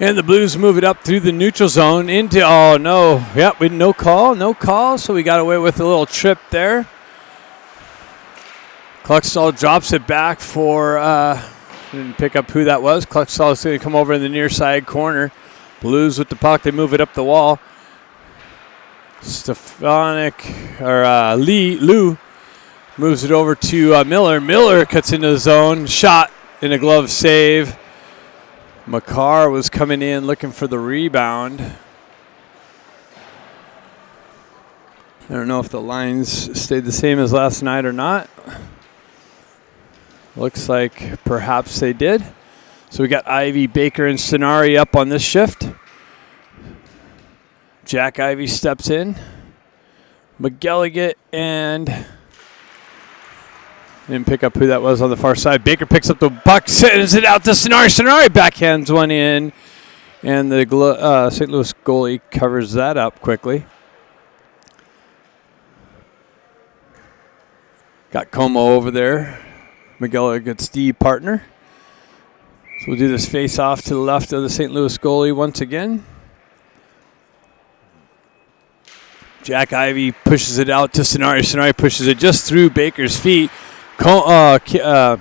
And the Blues move it up through the neutral zone into, oh no, yep, no call, so we got away with a little trip there. Kluckstall drops it back for, didn't pick up who that was. Kluckstall is going to come over in the near side corner. Blues with the puck, they move it up the wall. Lou moves it over to Miller. Miller cuts into the zone, shot in a glove save. Makar was coming in looking for the rebound. I don't know if the lines stayed the same as last night or not. Looks like perhaps they did. So we got Ivy, Baker, and Stenari up on this shift. Jack Ivy steps in. McGilligan and didn't pick up who that was on the far side. Baker picks up the puck, sends it out to Stenari. Stenari backhands one in, and the St. Louis goalie covers that up quickly. Got Como over there. McGilligan's D partner. So we'll do this face-off to the left of the St. Louis goalie once again. Jack Ivy pushes it out to Stenari. Stenari pushes it just through Baker's feet. Aiden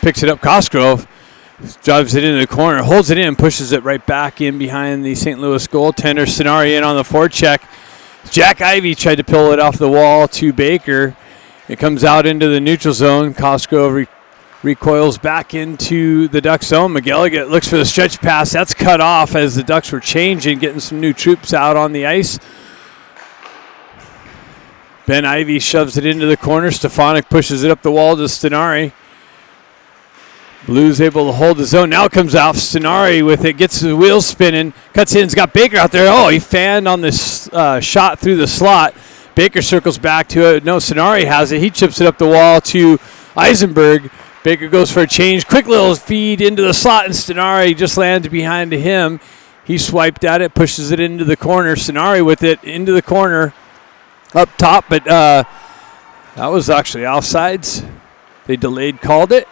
picks it up. Cosgrove drives it into the corner, holds it in, pushes it right back in behind the St. Louis goaltender. Stenari in on the forecheck. Jack Ivy tried to pull it off the wall to Baker. It comes out into the neutral zone. Cosgrove recoils back into the Duck zone. McGilligan looks for the stretch pass. That's cut off as the Ducks were changing, getting some new troops out on the ice. Ben Ivy shoves it into the corner. Stefanik pushes it up the wall to Stenari. Blues able to hold the zone. Now it comes out. Stenari with it, gets the wheels spinning, cuts in, has got Baker out there. Oh, he fanned on this shot through the slot. Baker circles back to it. No, Stenari has it. He chips it up the wall to Eisenberg. Baker goes for a change. Quick little feed into the slot, and Stenari just lands behind him. He swiped at it, pushes it into the corner. Stenari with it into the corner. Up top, but that was actually offsides. They delayed, called it.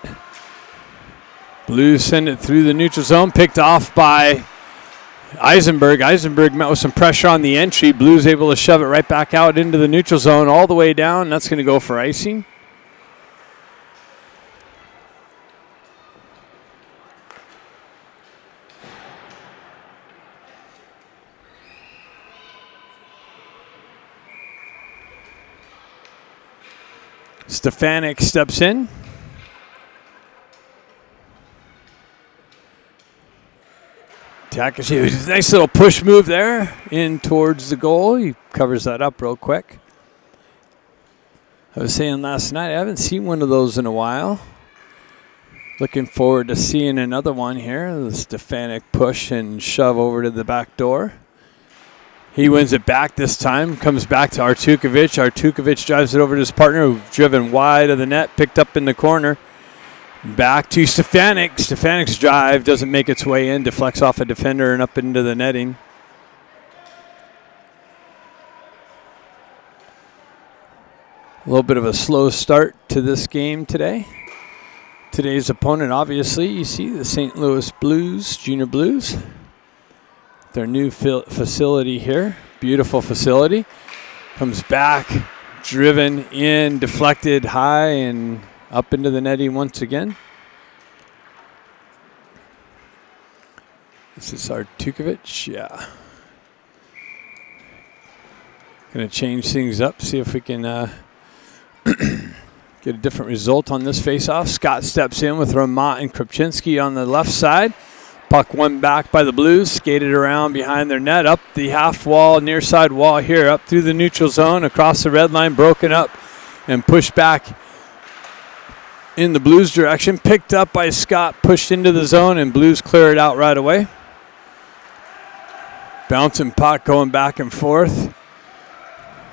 Blues send it through the neutral zone, picked off by Eisenberg. Eisenberg met with some pressure on the entry. Blues able to shove it right back out into the neutral zone all the way down. That's going to go for icing. Stefanik steps in. Takashi, nice little push move there in towards the goal. He covers that up real quick. I was saying last night, I haven't seen one of those in a while. Looking forward to seeing another one here. The Stefanik push and shove over to the back door. He wins it back this time, comes back to Artukovic. Artukovic drives it over to his partner, who's driven wide of the net, picked up in the corner. Back to Stefanik. Stefanik's drive doesn't make its way in, deflects off a defender and up into the netting. A little bit of a slow start to this game today. Today's opponent, obviously, you see the St. Louis Blues, Junior Blues. Their new facility here, beautiful facility. Comes back, driven in, deflected high and up into the netting once again. This is Artukovic, yeah. Gonna change things up, see if we can get a different result on this face-off. Scott steps in with Ramat and Krupczynski on the left side. Puck won back by the Blues, skated around behind their net, up the half wall, near side wall here, up through the neutral zone, across the red line, broken up and pushed back in the Blues direction. Picked up by Scott, pushed into the zone, and Blues clear it out right away. Bouncing puck going back and forth.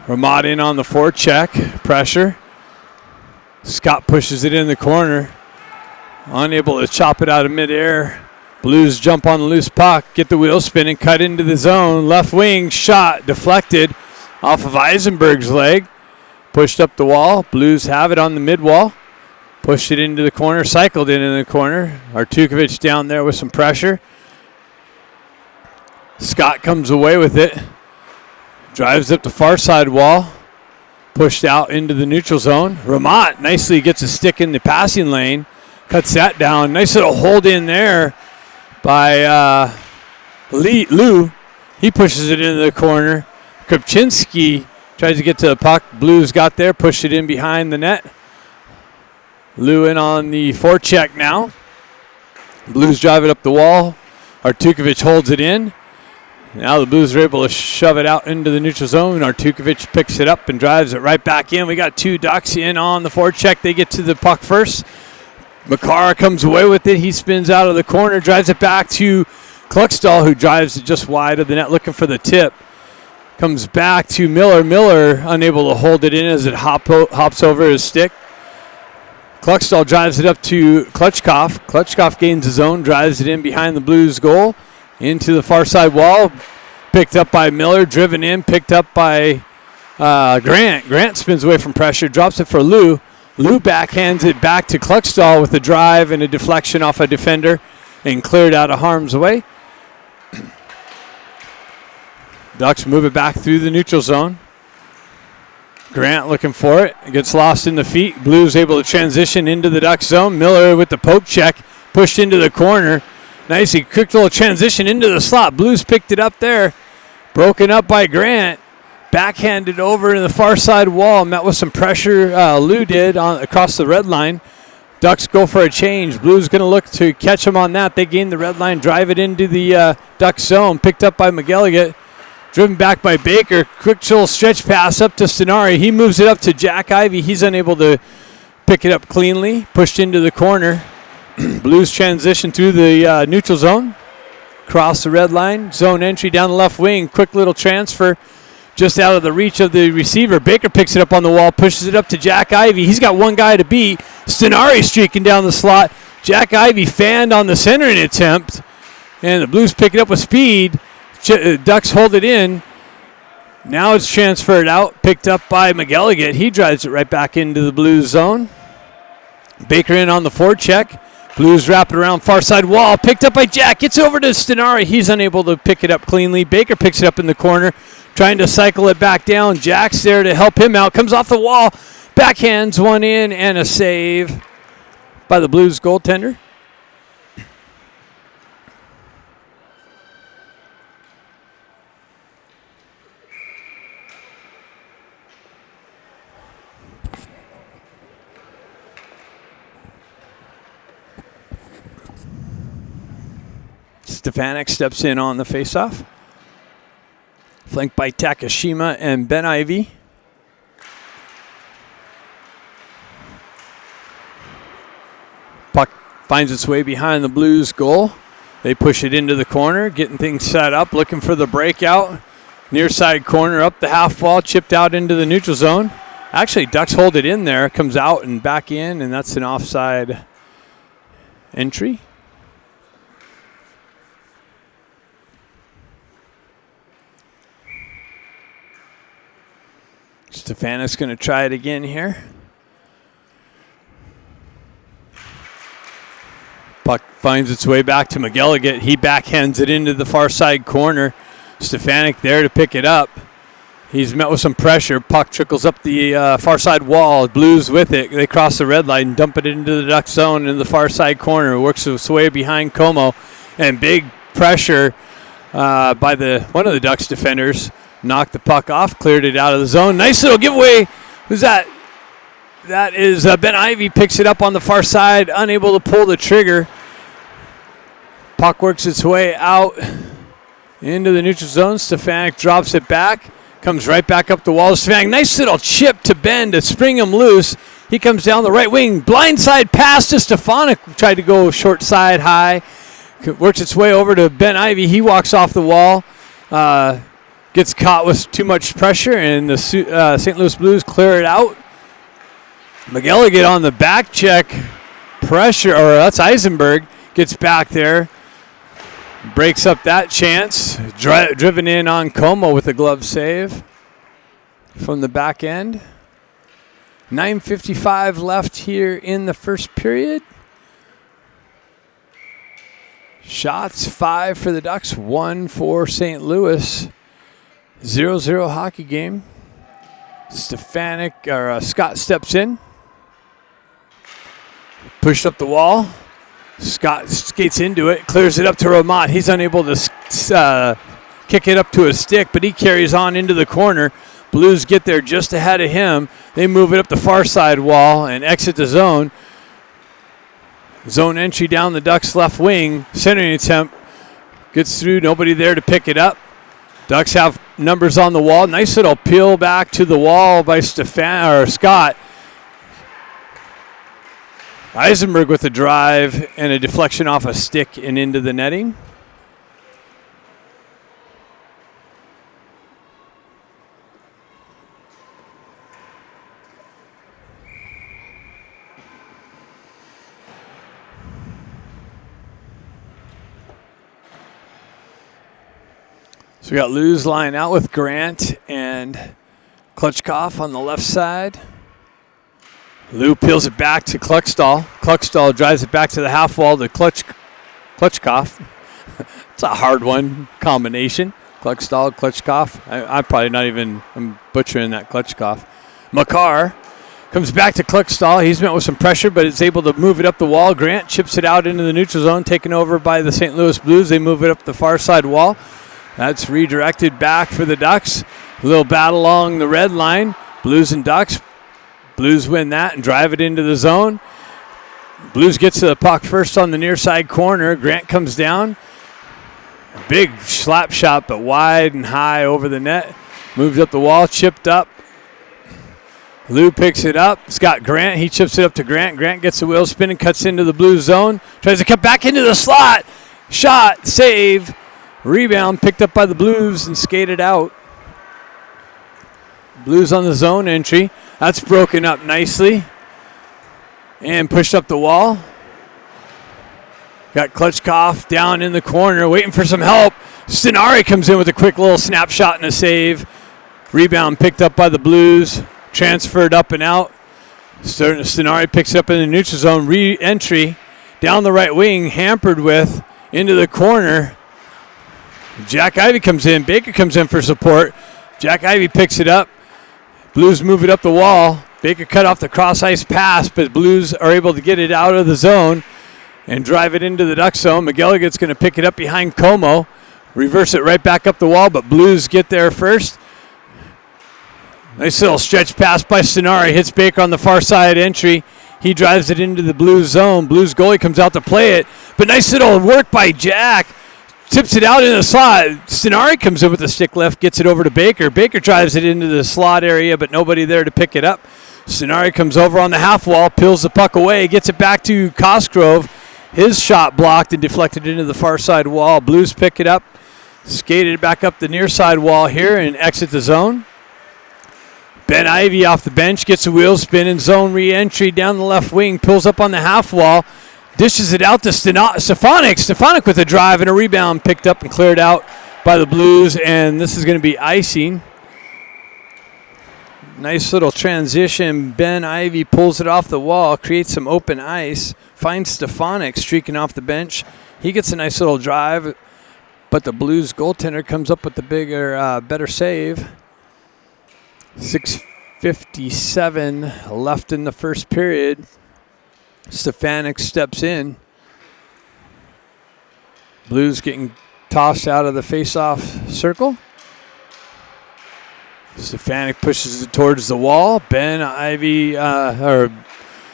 Ramat in on the forecheck, pressure. Scott pushes it in the corner, unable to chop it out of midair. Blues jump on the loose puck, get the wheel spinning, cut into the zone. Left wing shot deflected off of Eisenberg's leg. Pushed up the wall. Blues have it on the mid wall. Pushed it into the corner, cycled it in the corner. Artukovic down there with some pressure. Scott comes away with it. Drives up the far side wall. Pushed out into the neutral zone. Ramat nicely gets a stick in the passing lane. Cuts that down. Nice little hold in there by Lou. He pushes it into the corner. Krupczynski tries to get to the puck. Blues got there, pushed it in behind the net. Lou in on the forecheck now. Blues drive it up the wall. Artukovic holds it in. Now the Blues are able to shove it out into the neutral zone. Artukovic picks it up and drives it right back in. We got two Ducks in on the forecheck. They get to the puck first. Makar comes away with it. He spins out of the corner, drives it back to Kluckstall, who drives it just wide of the net looking for the tip. Comes back to Miller. Miller unable to hold it in as it hops over his stick. Kluckstall drives it up to Klutchkov. Klutchkov gains his own, drives it in behind the Blues goal. Into the far side wall. Picked up by Miller, driven in, picked up by Grant. Grant spins away from pressure, drops it for Lou. Lou backhands it back to Kluckstall with a drive and a deflection off a defender and cleared out of harm's way. Ducks move it back through the neutral zone. Grant looking for it. It gets lost in the feet. Blues able to transition into the Duck zone. Miller with the poke check. Pushed into the corner. Nicely quick little transition into the slot. Blues picked it up there. Broken up by Grant. Backhanded over to the far side wall. Met with some pressure. Lou did across the red line. Ducks go for a change. Blues going to look to catch them on that. They gain the red line. Drive it into the Duck zone. Picked up by McGilligan. Driven back by Baker. Quick little stretch pass up to Stenari. He moves it up to Jack Ivey. He's unable to pick it up cleanly. Pushed into the corner. Blues transition through the neutral zone. Cross the red line. Zone entry down the left wing. Quick little transfer just out of the reach of the receiver. Baker picks it up on the wall. Pushes it up to Jack Ivey. He's got one guy to beat. Stenari streaking down the slot. Jack Ivey fanned on the centering attempt. And the Blues pick it up with speed. Ducks hold it in. Now it's transferred out. Picked up by McGilligan. He drives it right back into the Blues zone. Baker in on the forecheck. Blues wrap it around far side wall. Picked up by Jack. Gets over to Stenari. He's unable to pick it up cleanly. Baker picks it up in the corner. Trying to cycle it back down. Jack's there to help him out. Comes off the wall. Backhands one in and a save by the Blues goaltender. Stefanik steps in on the faceoff. Flanked by Takashima and Ben Ivey. Puck finds its way behind the Blues goal. They push it into the corner, getting things set up, looking for the breakout. Near side corner, up the half wall, chipped out into the neutral zone. Actually, Ducks hold it in there, comes out and back in, and that's an offside entry. Stefanik's going to try it again here. Puck finds its way back to McGilligan. He backhands it into the far side corner. Stefanik there to pick it up. He's met with some pressure. Puck trickles up the far side wall. Blues with it. They cross the red line, dump it into the Duck zone in the far side corner. Works its way behind Como. And big pressure by one of the Ducks defenders. Knocked the puck off, cleared it out of the zone. Nice little giveaway. Who's that? That is Ben Ivey. Picks it up on the far side, unable to pull the trigger. Puck works its way out into the neutral zone. Stefanik drops it back, comes right back up the wall. Stefanik, nice little chip to Ben to spring him loose. He comes down the right wing. Blindside pass to Stefanik. Tried to go short side high. Works its way over to Ben Ivey. He walks off the wall. Gets caught with too much pressure, and the St. Louis Blues clear it out. McGilligan on the back check. Pressure, or that's Eisenberg. Gets back there. Breaks up that chance. Driven in on Como with a glove save from the back end. 9:55 left here in the first period. Shots 5 for the Ducks, 1 for St. Louis. 0-0 hockey game. Scott steps in. Pushed up the wall. Scott skates into it, clears it up to Romont. He's unable to kick it up to a stick, but he carries on into the corner. Blues get there just ahead of him. They move it up the far side wall and exit the zone. Zone entry down the Ducks' left wing. Centering attempt gets through. Nobody there to pick it up. Ducks have numbers on the wall. Nice little peel back to the wall by Scott. Eisenberg with a drive and a deflection off a stick and into the netting. So we got Lou's line out with Grant and Klutchkov on the left side. Lou peels it back to Kluckstall. Kluckstall drives it back to the half wall to Klutchkov. It's a hard one combination. Klutchkov. I'm butchering that Klutchkov. Makar comes back to Kluckstall. He's met with some pressure, but is able to move it up the wall. Grant chips it out into the neutral zone, taken over by the St. Louis Blues. They move it up the far side wall. That's redirected back for the Ducks. A little battle along the red line. Blues and Ducks. Blues win that and drive it into the zone. Blues gets to the puck first on the near side corner. Grant comes down. Big slap shot, but wide and high over the net. Moves up the wall, chipped up. Lou picks it up. It's got Grant. He chips it up to Grant. Grant gets the wheel spin and cuts into the Blues zone. Tries to cut back into the slot. Shot, save. Rebound picked up by the Blues and skated out. Blues on the zone entry. That's broken up nicely and pushed up the wall. Got Klutchkov down in the corner waiting for some help. Stenari comes in with a quick little snapshot and a save. Rebound picked up by the Blues. Transferred up and out. Stenari picks up in the neutral zone. Re-entry down the right wing, hampered with into the corner. Jack Ivey comes in. Baker comes in for support. Jack Ivey picks it up. Blues move it up the wall. Baker cut off the cross-ice pass, but Blues are able to get it out of the zone and drive it into the Duck zone. McGilligan's going to pick it up behind Como. Reverse it right back up the wall, but Blues get there first. Nice little stretch pass by Stenari. Hits Baker on the far side entry. He drives it into the Blues zone. Blues goalie comes out to play it, but nice little work by Jack. Tips it out in the slot. Stenari comes in with a stick lift, gets it over to Baker. Baker drives it into the slot area, but nobody there to pick it up. Stenari comes over on the half wall, peels the puck away, gets it back to Cosgrove. His shot blocked and deflected into the far side wall. Blues pick it up, skated back up the near side wall here and exit the zone. Ben Ivey off the bench, gets a wheel spin and zone re-entry down the left wing, pulls up on the half wall. Dishes it out to Stefanik. Stefanik with a drive and a rebound picked up and cleared out by the Blues, and this is going to be icing. Nice little transition. Ben Ivey pulls it off the wall, creates some open ice, finds Stefanik streaking off the bench. He gets a nice little drive, but the Blues goaltender comes up with the better save. 6:57 left in the first period. Stefanik steps in. Blues getting tossed out of the face-off circle. Stefanik pushes it towards the wall. Ben Ivey, the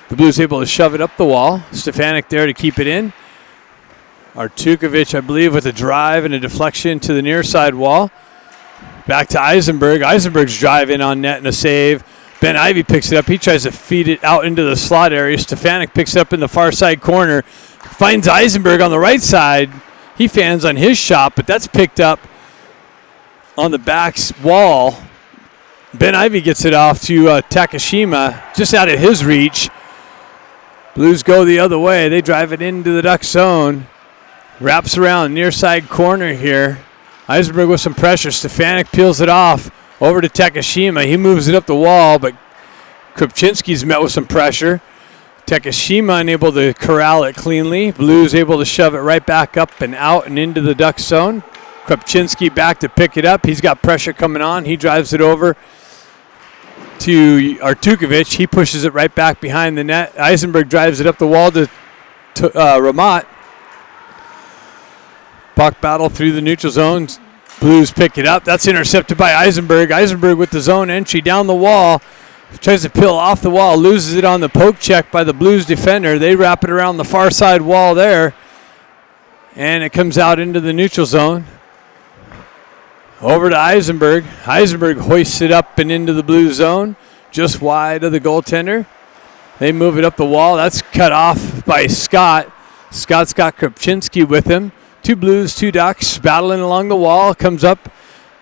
Blues able to shove it up the wall. Stefanik there to keep it in. Artukovic, I believe, with a drive and a deflection to the near side wall. Back to Eisenberg. Eisenberg's drive in on net and a save. Ben Ivey picks it up. He tries to feed it out into the slot area. Stefanik picks it up in the far side corner. Finds Eisenberg on the right side. He fans on his shot, but that's picked up on the back wall. Ben Ivey gets it off to Takashima, just out of his reach. Blues go the other way. They drive it into the Duck zone. Wraps around near side corner here. Eisenberg with some pressure. Stefanik peels it off over to Takashima. He moves it up the wall, but Krupczynski's met with some pressure. Takashima unable to corral it cleanly. Blues able to shove it right back up and out and into the Duck zone. Krupczynski back to pick it up. He's got pressure coming on. He drives it over to Artukovic. He pushes it right back behind the net. Eisenberg drives it up the wall to Ramat. Puck battle through the neutral zone. Blues pick it up. That's intercepted by Eisenberg. Eisenberg with the zone entry down the wall. Tries to peel off the wall. Loses it on the poke check by the Blues defender. They wrap it around the far side wall there. And it comes out into the neutral zone. Over to Eisenberg. Eisenberg hoists it up and into the blue zone, just wide of the goaltender. They move it up the wall. That's cut off by Scott. Scott's got Krupczynski with him. 2 Blues, 2 Ducks battling along the wall. Comes up,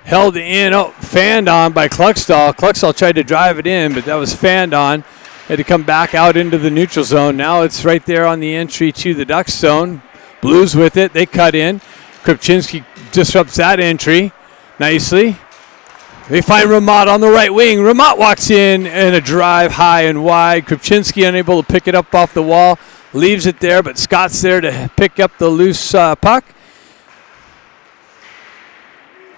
held in, fanned on by Kluckstall. Kluckstall tried to drive it in, but that was fanned on. Had to come back out into the neutral zone. Now it's right there on the entry to the Ducks zone. Blues with it. They cut in. Krupczynski disrupts that entry nicely. They find Ramat on the right wing. Ramat walks in and a drive high and wide. Krupczynski unable to pick it up off the wall. Leaves it there, but Scott's there to pick up the loose puck.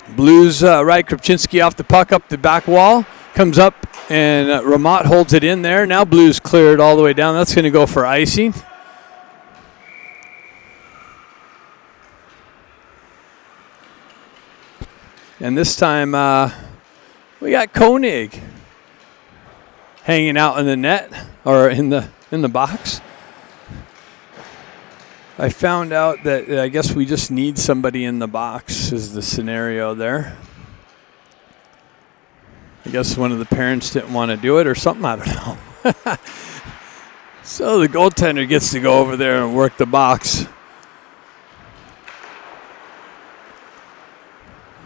Blues right, Krupczynski off the puck up the back wall. Comes up and Ramat holds it in there. Now Blues clear it all the way down. That's going to go for icing. And this time we got Koenig hanging out in the net or in the box. I found out that I guess we just need somebody in the box is the scenario there. I guess one of the parents didn't want to do it or something, I don't know. So the goaltender gets to go over there and work the box.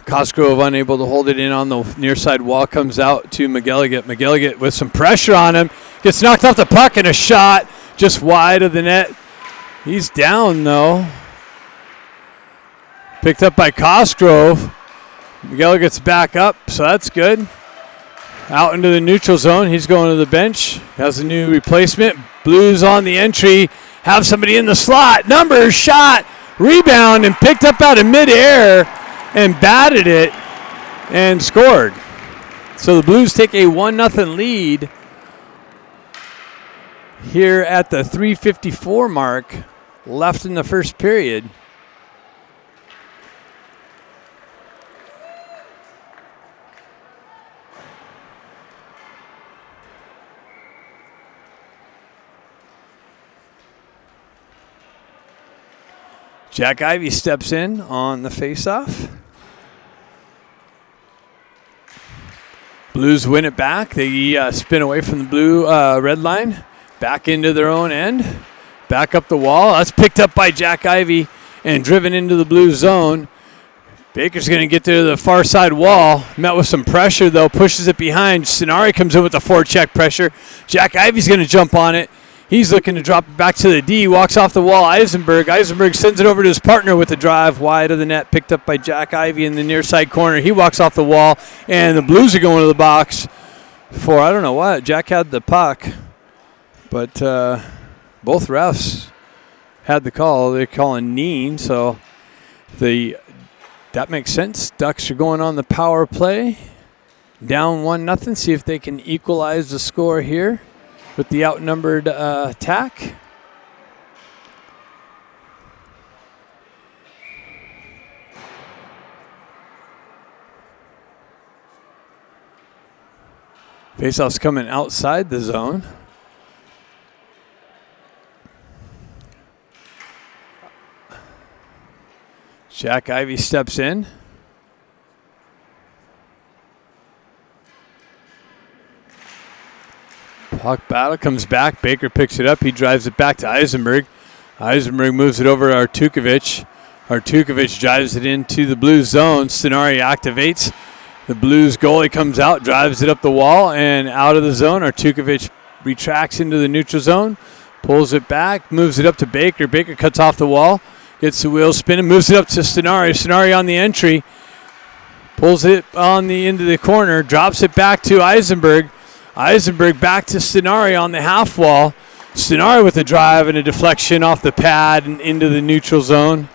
Cosgrove unable to hold it in on the near side wall, comes out to McGilligan. McGilligan with some pressure on him, gets knocked off the puck and a shot just wide of the net. He's down though. Picked up by Cosgrove. Miguel gets back up, so that's good. Out into the neutral zone. He's going to the bench. Has a new replacement. Blues on the entry. Have somebody in the slot. Numbers, shot, rebound, and picked up out of midair and batted it and scored. So the Blues take a 1-0 lead here at the 3:54 mark left in the first period. Jack Ivey steps in on the faceoff. Blues win it back. They spin away from the blue red line. Back into their own end. Back up the wall. That's picked up by Jack Ivey and driven into the blue zone. Baker's going to get to the far side wall. Met with some pressure, though. Pushes it behind. Sonari comes in with the forecheck pressure. Jack Ivey's going to jump on it. He's looking to drop it back to the D. Walks off the wall. Eisenberg sends it over to his partner with the drive wide of the net. Picked up by Jack Ivey in the near side corner. He walks off the wall, and the Blues are going to the box for, I don't know what. Jack had the puck, but both refs had the call. They're calling Neen, so that makes sense. Ducks are going on the power play. Down 1-0. See if they can equalize the score here with the outnumbered attack. Faceoff's coming outside the zone. Jack Ivey steps in. Puck battle comes back. Baker picks it up. He drives it back to Eisenberg. Eisenberg moves it over to Artukovic. Artukovic drives it into the blue zone. Stenari activates. The Blues goalie comes out, drives it up the wall and out of the zone. Artukovic retracts into the neutral zone, pulls it back, moves it up to Baker. Baker cuts off the wall, gets the wheel spinning, moves it up to Stenari. Stenari on the entry, pulls it on the into the corner, drops it back to Eisenberg. Eisenberg back to Stenari on the half wall. Stenari with a drive and a deflection off the pad and into the neutral zone.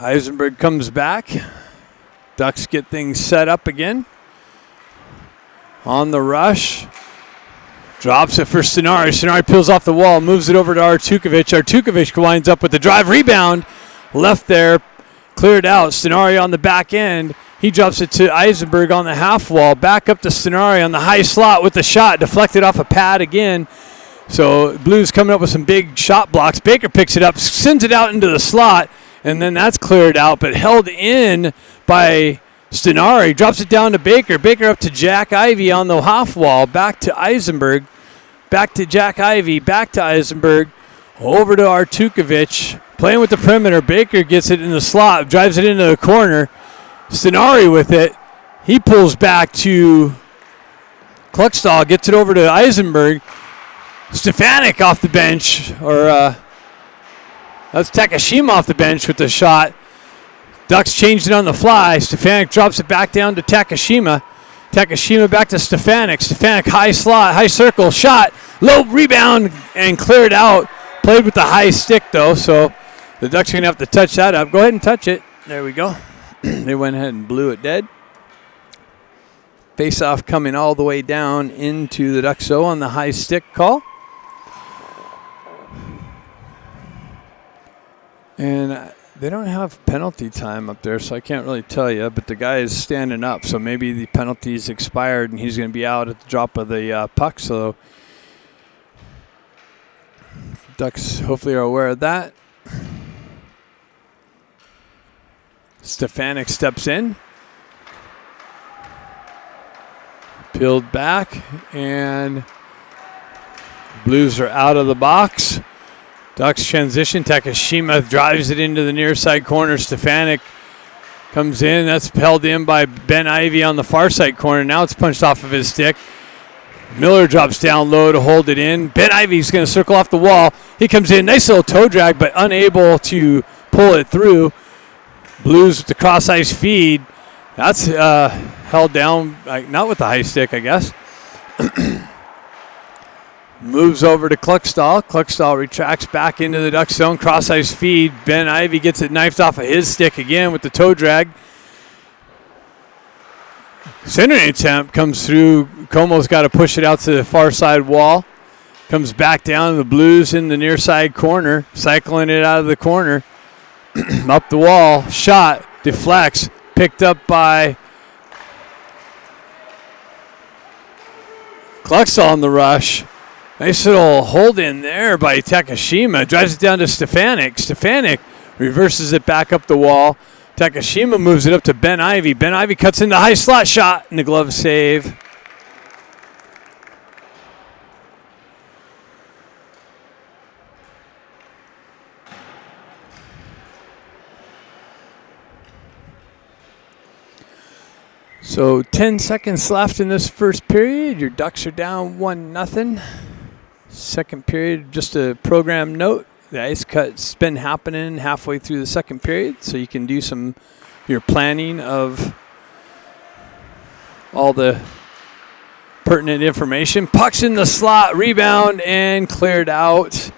Eisenberg comes back. Ducks get things set up again. On the rush. Drops it for Stenari. Stenari peels off the wall, moves it over to Artukovic. Artukovic winds up with the drive rebound. Left there, cleared out. Stenari on the back end. He drops it to Eisenberg on the half wall. Back up to Stenari on the high slot with the shot. Deflected off a pad again. So Blues coming up with some big shot blocks. Baker picks it up, sends it out into the slot, and then that's cleared out, but held in by Stenari. Drops it down to Baker. Baker up to Jack Ivey on the half wall. Back to Eisenberg. Back to Jack Ivey. Back to Eisenberg. Over to Artukovic. Playing with the perimeter. Baker gets it in the slot. Drives it into the corner. Stenari with it. He pulls back to Kluckstall. Gets it over to Eisenberg. Stefanik off the bench. That's Takashima off the bench with the shot. Ducks changed it on the fly. Stefanik drops it back down to Takashima. Takashima back to Stefanik. Stefanik high slot, high circle, shot, low rebound, and cleared out. Played with the high stick, though, so the Ducks are going to have to touch that up. Go ahead and touch it. There we go. They went ahead and blew it dead. Face-off coming all the way down into the Ducks O on the high stick call. And they don't have penalty time up there, so I can't really tell you, but the guy is standing up, so maybe the penalty's expired and he's going to be out at the drop of the puck, so Ducks hopefully are aware of that. Stefanik steps in. Peeled back, and Blues are out of the box. Ducks transition. Takashima drives it into the near side corner. Stefanik comes in. That's held in by Ben Ivey on the far side corner. Now it's punched off of his stick. Miller drops down low to hold it in. Ben Ivey's going to circle off the wall. He comes in. Nice little toe drag, but unable to pull it through. Blues with the cross ice feed. That's held down, not with the high stick, I guess. Moves over to Kluckstall. Kluckstall retracts back into the Duck zone. Cross ice feed. Ben Ivey gets it knifed off of his stick again with the toe drag. Centering attempt comes through. Como's got to push it out to the far side wall. Comes back down to the Blues in the near side corner. Cycling it out of the corner. Up the wall. Shot. Deflects. Picked up by Kluckstall on the rush. Nice little hold in there by Takashima. Drives it down to Stefanik. Stefanik reverses it back up the wall. Takashima moves it up to Ben Ivey. Ben Ivey cuts in the high slot shot and the glove save. So 10 seconds left in this first period. Your Ducks are down 1-0. Second period, just a program note. The ice cut's been happening halfway through the second period, so you can do your planning of all the pertinent information. Puck's in the slot, rebound, and cleared out.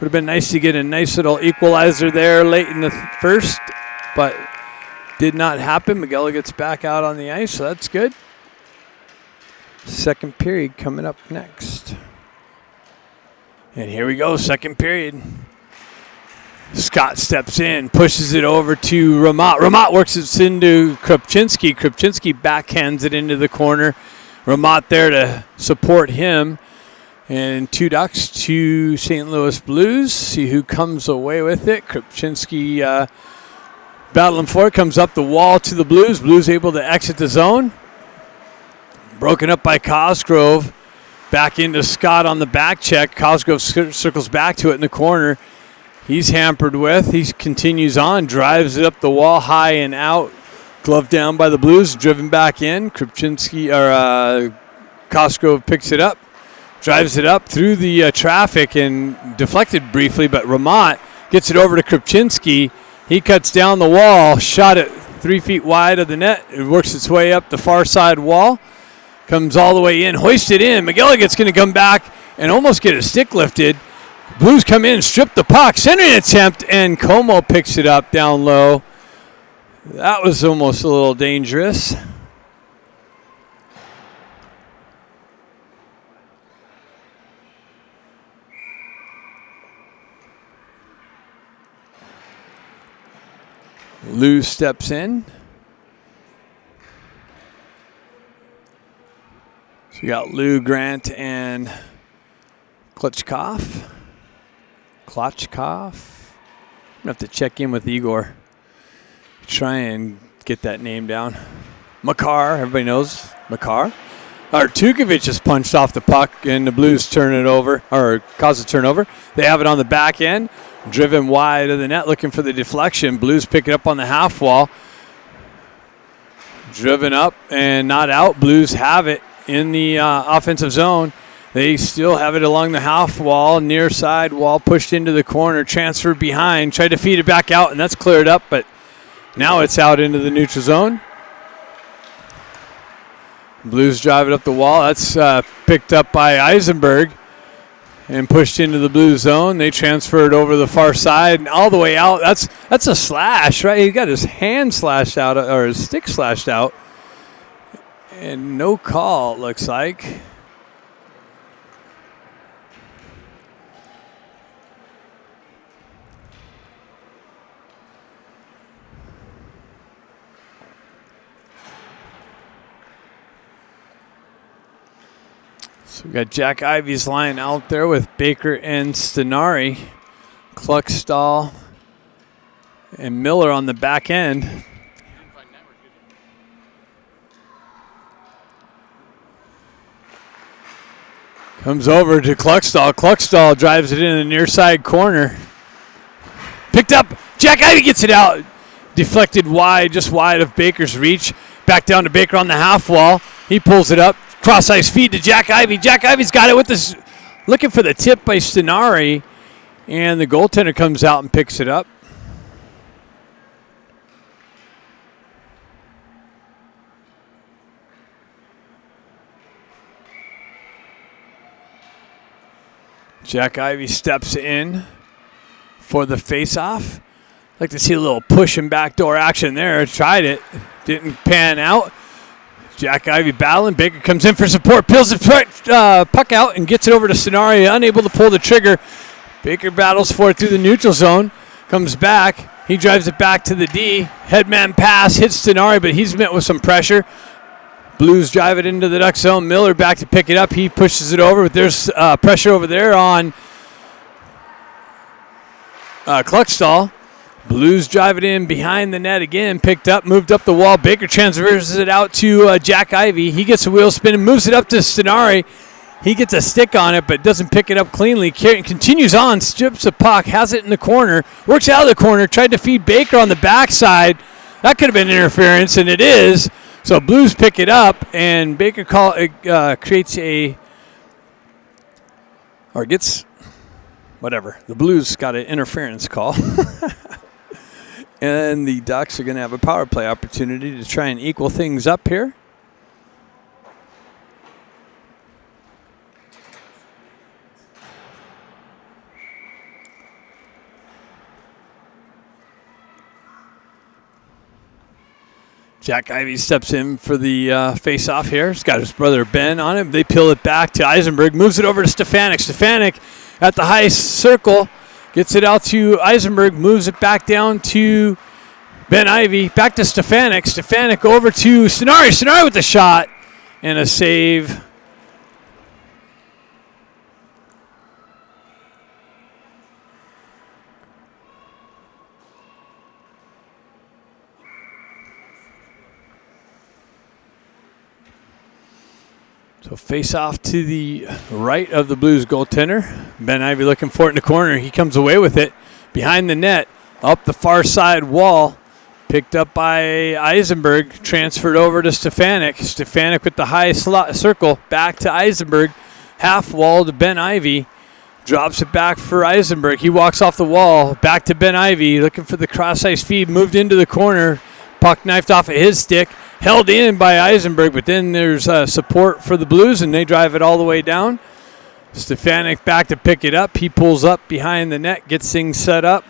Would have been nice to get a nice little equalizer there late in the first, but did not happen. Miguel gets back out on the ice, so that's good. Second period coming up next. And here we go, second period. Scott steps in, pushes it over to Ramat. Ramat works it into Krupczynski. Krupczynski backhands it into the corner. Ramat there to support him. And 2 Ducks, 2 St. Louis Blues. See who comes away with it. Krupczynski battling for it. Comes up the wall to the Blues. Blues able to exit the zone. Broken up by Cosgrove. Back into Scott on the back check. Cosgrove circles back to it in the corner. He's hampered with. He continues on. Drives it up the wall high and out. Glove down by the Blues. Driven back in. Cosgrove picks it up. Drives it up through the traffic and deflected briefly, but Ramat gets it over to Krupczynski. He cuts down the wall. Shot it 3 feet wide of the net. It works its way up the far side wall. Comes all the way in, hoisted in. McGilligan's going to come back and almost get his stick lifted. Blues come in, strip the puck, centering attempt, and Como picks it up down low. That was almost a little dangerous. Lou steps in. So we got Lou, Grant, and Klitschkoff. I'm going to have to check in with Igor. Try and get that name down. Makar, everybody knows Makar. Artukovic just punched off the puck, and the Blues turn it over, or cause a turnover. They have it on the back end, driven wide of the net, looking for the deflection. Blues pick it up on the half wall. Driven up and not out. Blues have it in the offensive zone. They still have it along the half wall, near side wall, pushed into the corner, transferred behind, tried to feed it back out, and that's cleared up, but now it's out into the neutral zone. Blues drive it up the wall. That's picked up by Eisenberg and pushed into the Blue zone. They transfer it over the far side and all the way out. That's a slash, right? He got his hand slashed out, or his stick slashed out. And no call, it looks like. So we got Jack Ivey's line out there with Baker and Stenari, Kluckstall, and Miller on the back end. Comes over to Kluckstall. Kluckstall drives it in the near side corner. Picked up. Jack Ivey gets it out. Deflected wide, just wide of Baker's reach. Back down to Baker on the half wall. He pulls it up. Cross ice feed to Jack Ivey. Jack Ivey's got it with this, looking for the tip by Stenari. And the goaltender comes out and picks it up. Jack Ivey steps in for the face-off. Like to see a little push and backdoor action there. Tried it. Didn't pan out. Jack Ivey battling. Baker comes in for support. Peels the puck out and gets it over to Stenari. Unable to pull the trigger. Baker battles for it through the neutral zone. Comes back. He drives it back to the D. Headman pass. Hits Stenari, but he's met with some pressure. Blues drive it into the Duck zone. Miller back to pick it up. He pushes it over, but there's pressure over there on Kluckstall. Blues drive it in behind the net again. Picked up, moved up the wall. Baker transfers it out to Jack Ivey. He gets a wheel spin and moves it up to Stenari. He gets a stick on it, but doesn't pick it up cleanly. Continues on, strips the puck, has it in the corner, works out of the corner, tried to feed Baker on the backside. That could have been interference, and it is. So Blues pick it up, and Baker creates gets whatever. The Blues got an interference call. And the Ducks are going to have a power play opportunity to try and equal things up here. Jack Ivey steps in for the face-off here. He's got his brother Ben on him. They peel it back to Eisenberg. Moves it over to Stefanik. Stefanik at the high circle. Gets it out to Eisenberg. Moves it back down to Ben Ivey. Back to Stefanik. Stefanik over to Stenari. Stenari with the shot and a save. So face off to the right of the Blues goaltender. Ben Ivey looking for it in the corner. He comes away with it behind the net, up the far side wall. Picked up by Eisenberg, transferred over to Stefanik. Stefanik with the high slot circle, back to Eisenberg. Half wall to Ben Ivey. Drops it back for Eisenberg. He walks off the wall, back to Ben Ivey, looking for the cross ice feed, moved into the corner. Puck knifed off of his stick, held in by Eisenberg, but then there's support for the Blues, and they drive it all the way down. Stefanik back to pick it up. He pulls up behind the net, gets things set up.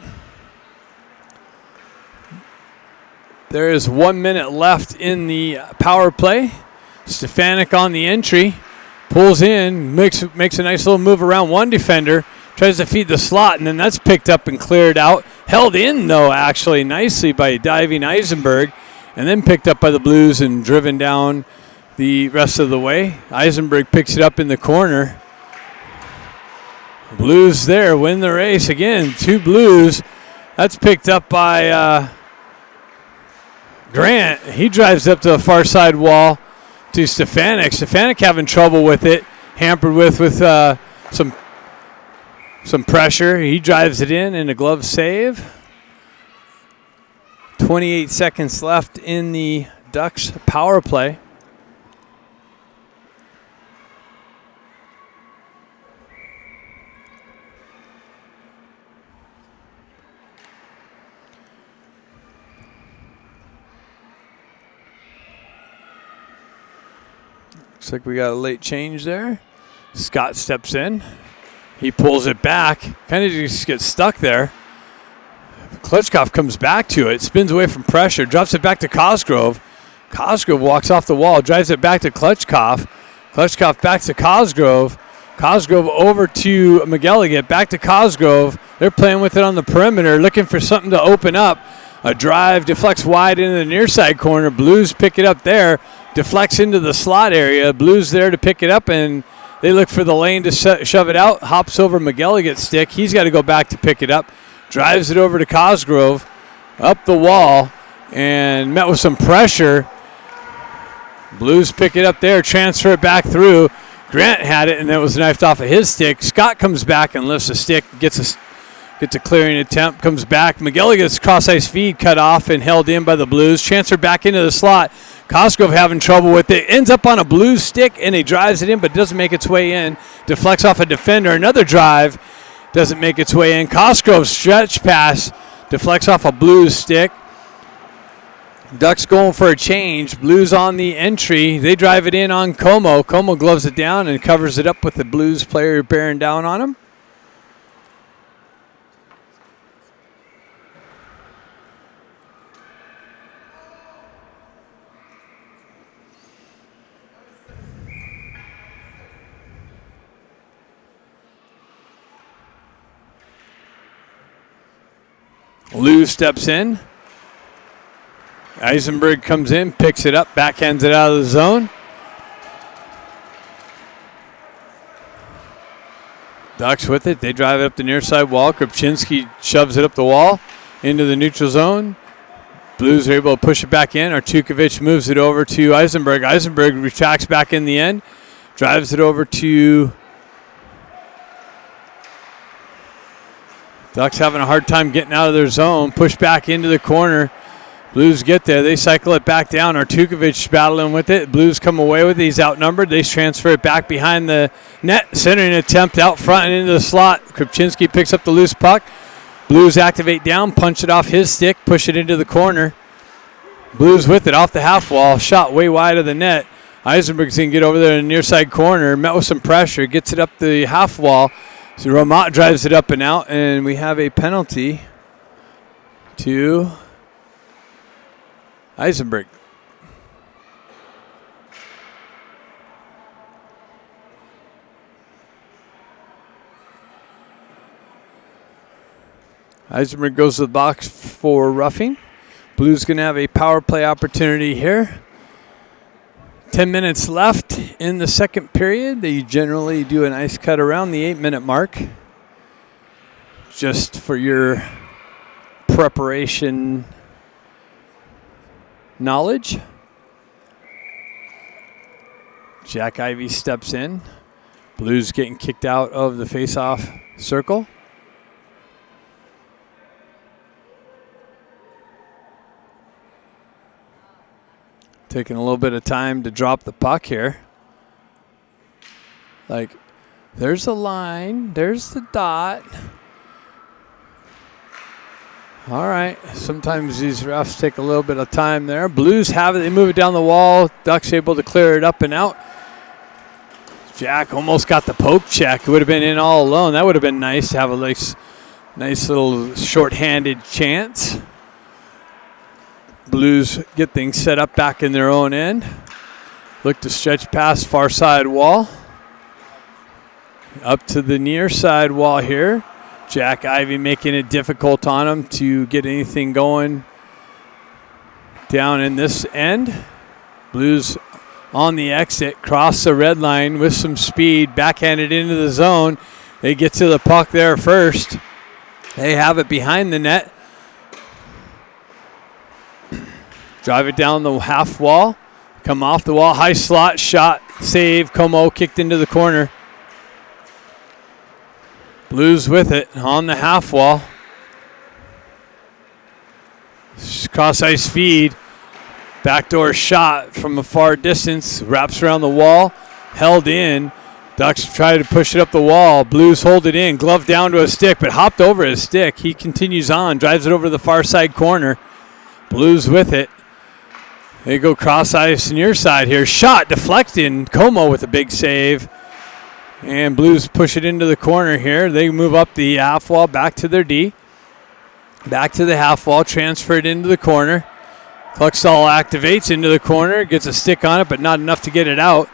There is 1 minute left in the power play. Stefanik on the entry, pulls in, makes a nice little move around one defender, tries to feed the slot, and then that's picked up and cleared out. Held in, though, actually, nicely by diving Eisenberg, and then picked up by the Blues and driven down the rest of the way. Eisenberg picks it up in the corner. Blues there, win the race. Again, 2 Blues. That's picked up by Grant. He drives up to the far side wall to Stefanik. Stefanik having trouble with it, hampered with some pressure. He drives it in and a glove save. 28 seconds left in the Ducks power play. Looks like we got a late change there. Scott steps in. He pulls it back. Kind of just gets stuck there. Klitschkov comes back to it, spins away from pressure, drops it back to Cosgrove. Cosgrove walks off the wall, drives it back to Klitschkov. Klitschkov back to Cosgrove. Cosgrove over to McGilligan, back to Cosgrove. They're playing with it on the perimeter, looking for something to open up. A drive deflects wide into the near side corner. Blues pick it up there, deflects into the slot area. Blues there to pick it up, and they look for the lane to shove it out. Hops over McGilligan's stick. He's got to go back to pick it up. Drives it over to Cosgrove, up the wall, and met with some pressure. Blues pick it up there, transfer it back through. Grant had it, and it was knifed off of his stick. Scott comes back and lifts the stick, gets a clearing attempt, comes back. McGilligan's cross-ice feed cut off and held in by the Blues. Transferred back into the slot. Cosgrove having trouble with it. Ends up on a Blues stick, and he drives it in, but doesn't make its way in. Deflects off a defender. Another drive. Doesn't make its way in. Cosgrove's stretch pass deflects off a Blues stick. Ducks going for a change. Blues on the entry. They drive it in on Como. Como gloves it down and covers it up with the Blues player bearing down on him. Lou steps in. Eisenberg comes in, picks it up, backhands it out of the zone. Ducks with it. They drive it up the near side wall. Krupczynski shoves it up the wall into the neutral zone. Blues are able to push it back in. Artukovic moves it over to Eisenberg. Eisenberg retracts back in the end. Drives it over to Ducks having a hard time getting out of their zone. Push back into the corner. Blues get there. They cycle it back down. Artukovic battling with it. Blues come away with it. He's outnumbered. They transfer it back behind the net. Centering attempt out front and into the slot. Krupczynski picks up the loose puck. Blues activate down, punch it off his stick, push it into the corner. Blues with it off the half wall. Shot way wide of the net. Eisenberg's going to get over there in the near side corner. Met with some pressure. Gets it up the half wall. So Romat drives it up and out, and we have a penalty to Eisenberg. Eisenberg goes to the box for roughing. Blues going to have a power play opportunity here. 10 minutes left in the second period. They generally do an ice cut around the 8-minute mark. Just for your preparation knowledge. Jack Ivey steps in. Blues getting kicked out of the face-off circle. Taking a little bit of time to drop the puck here. Like, there's a line. There's the dot. All right. Sometimes these refs take a little bit of time there. Blues have it. They move it down the wall. Ducks able to clear it up and out. Jack almost got the poke check. It would have been in all alone. That would have been nice to have a nice little short-handed chance. Blues get things set up back in their own end. Look to stretch past far side wall. Up to the near side wall here. Jack Ivy making it difficult on him to get anything going down in this end. Blues on the exit, cross the red line with some speed, backhanded into the zone. They get to the puck there first. They have it behind the net. Drive it down the half wall. Come off the wall, high slot, shot, save. Como kicked into the corner. Blues with it on the half wall. Cross ice feed. Backdoor shot from a far distance. Wraps around the wall. Held in. Ducks try to push it up the wall. Blues hold it in. Glove down to a stick, but hopped over his stick. He continues on. Drives it over to the far side corner. Blues with it. They go cross ice near side here. Shot deflected. Como with a big save. And Blues push it into the corner here. They move up the half wall back to their D. Back to the half wall. Transfer it into the corner. Cluckstall activates into the corner. Gets a stick on it, but not enough to get it out.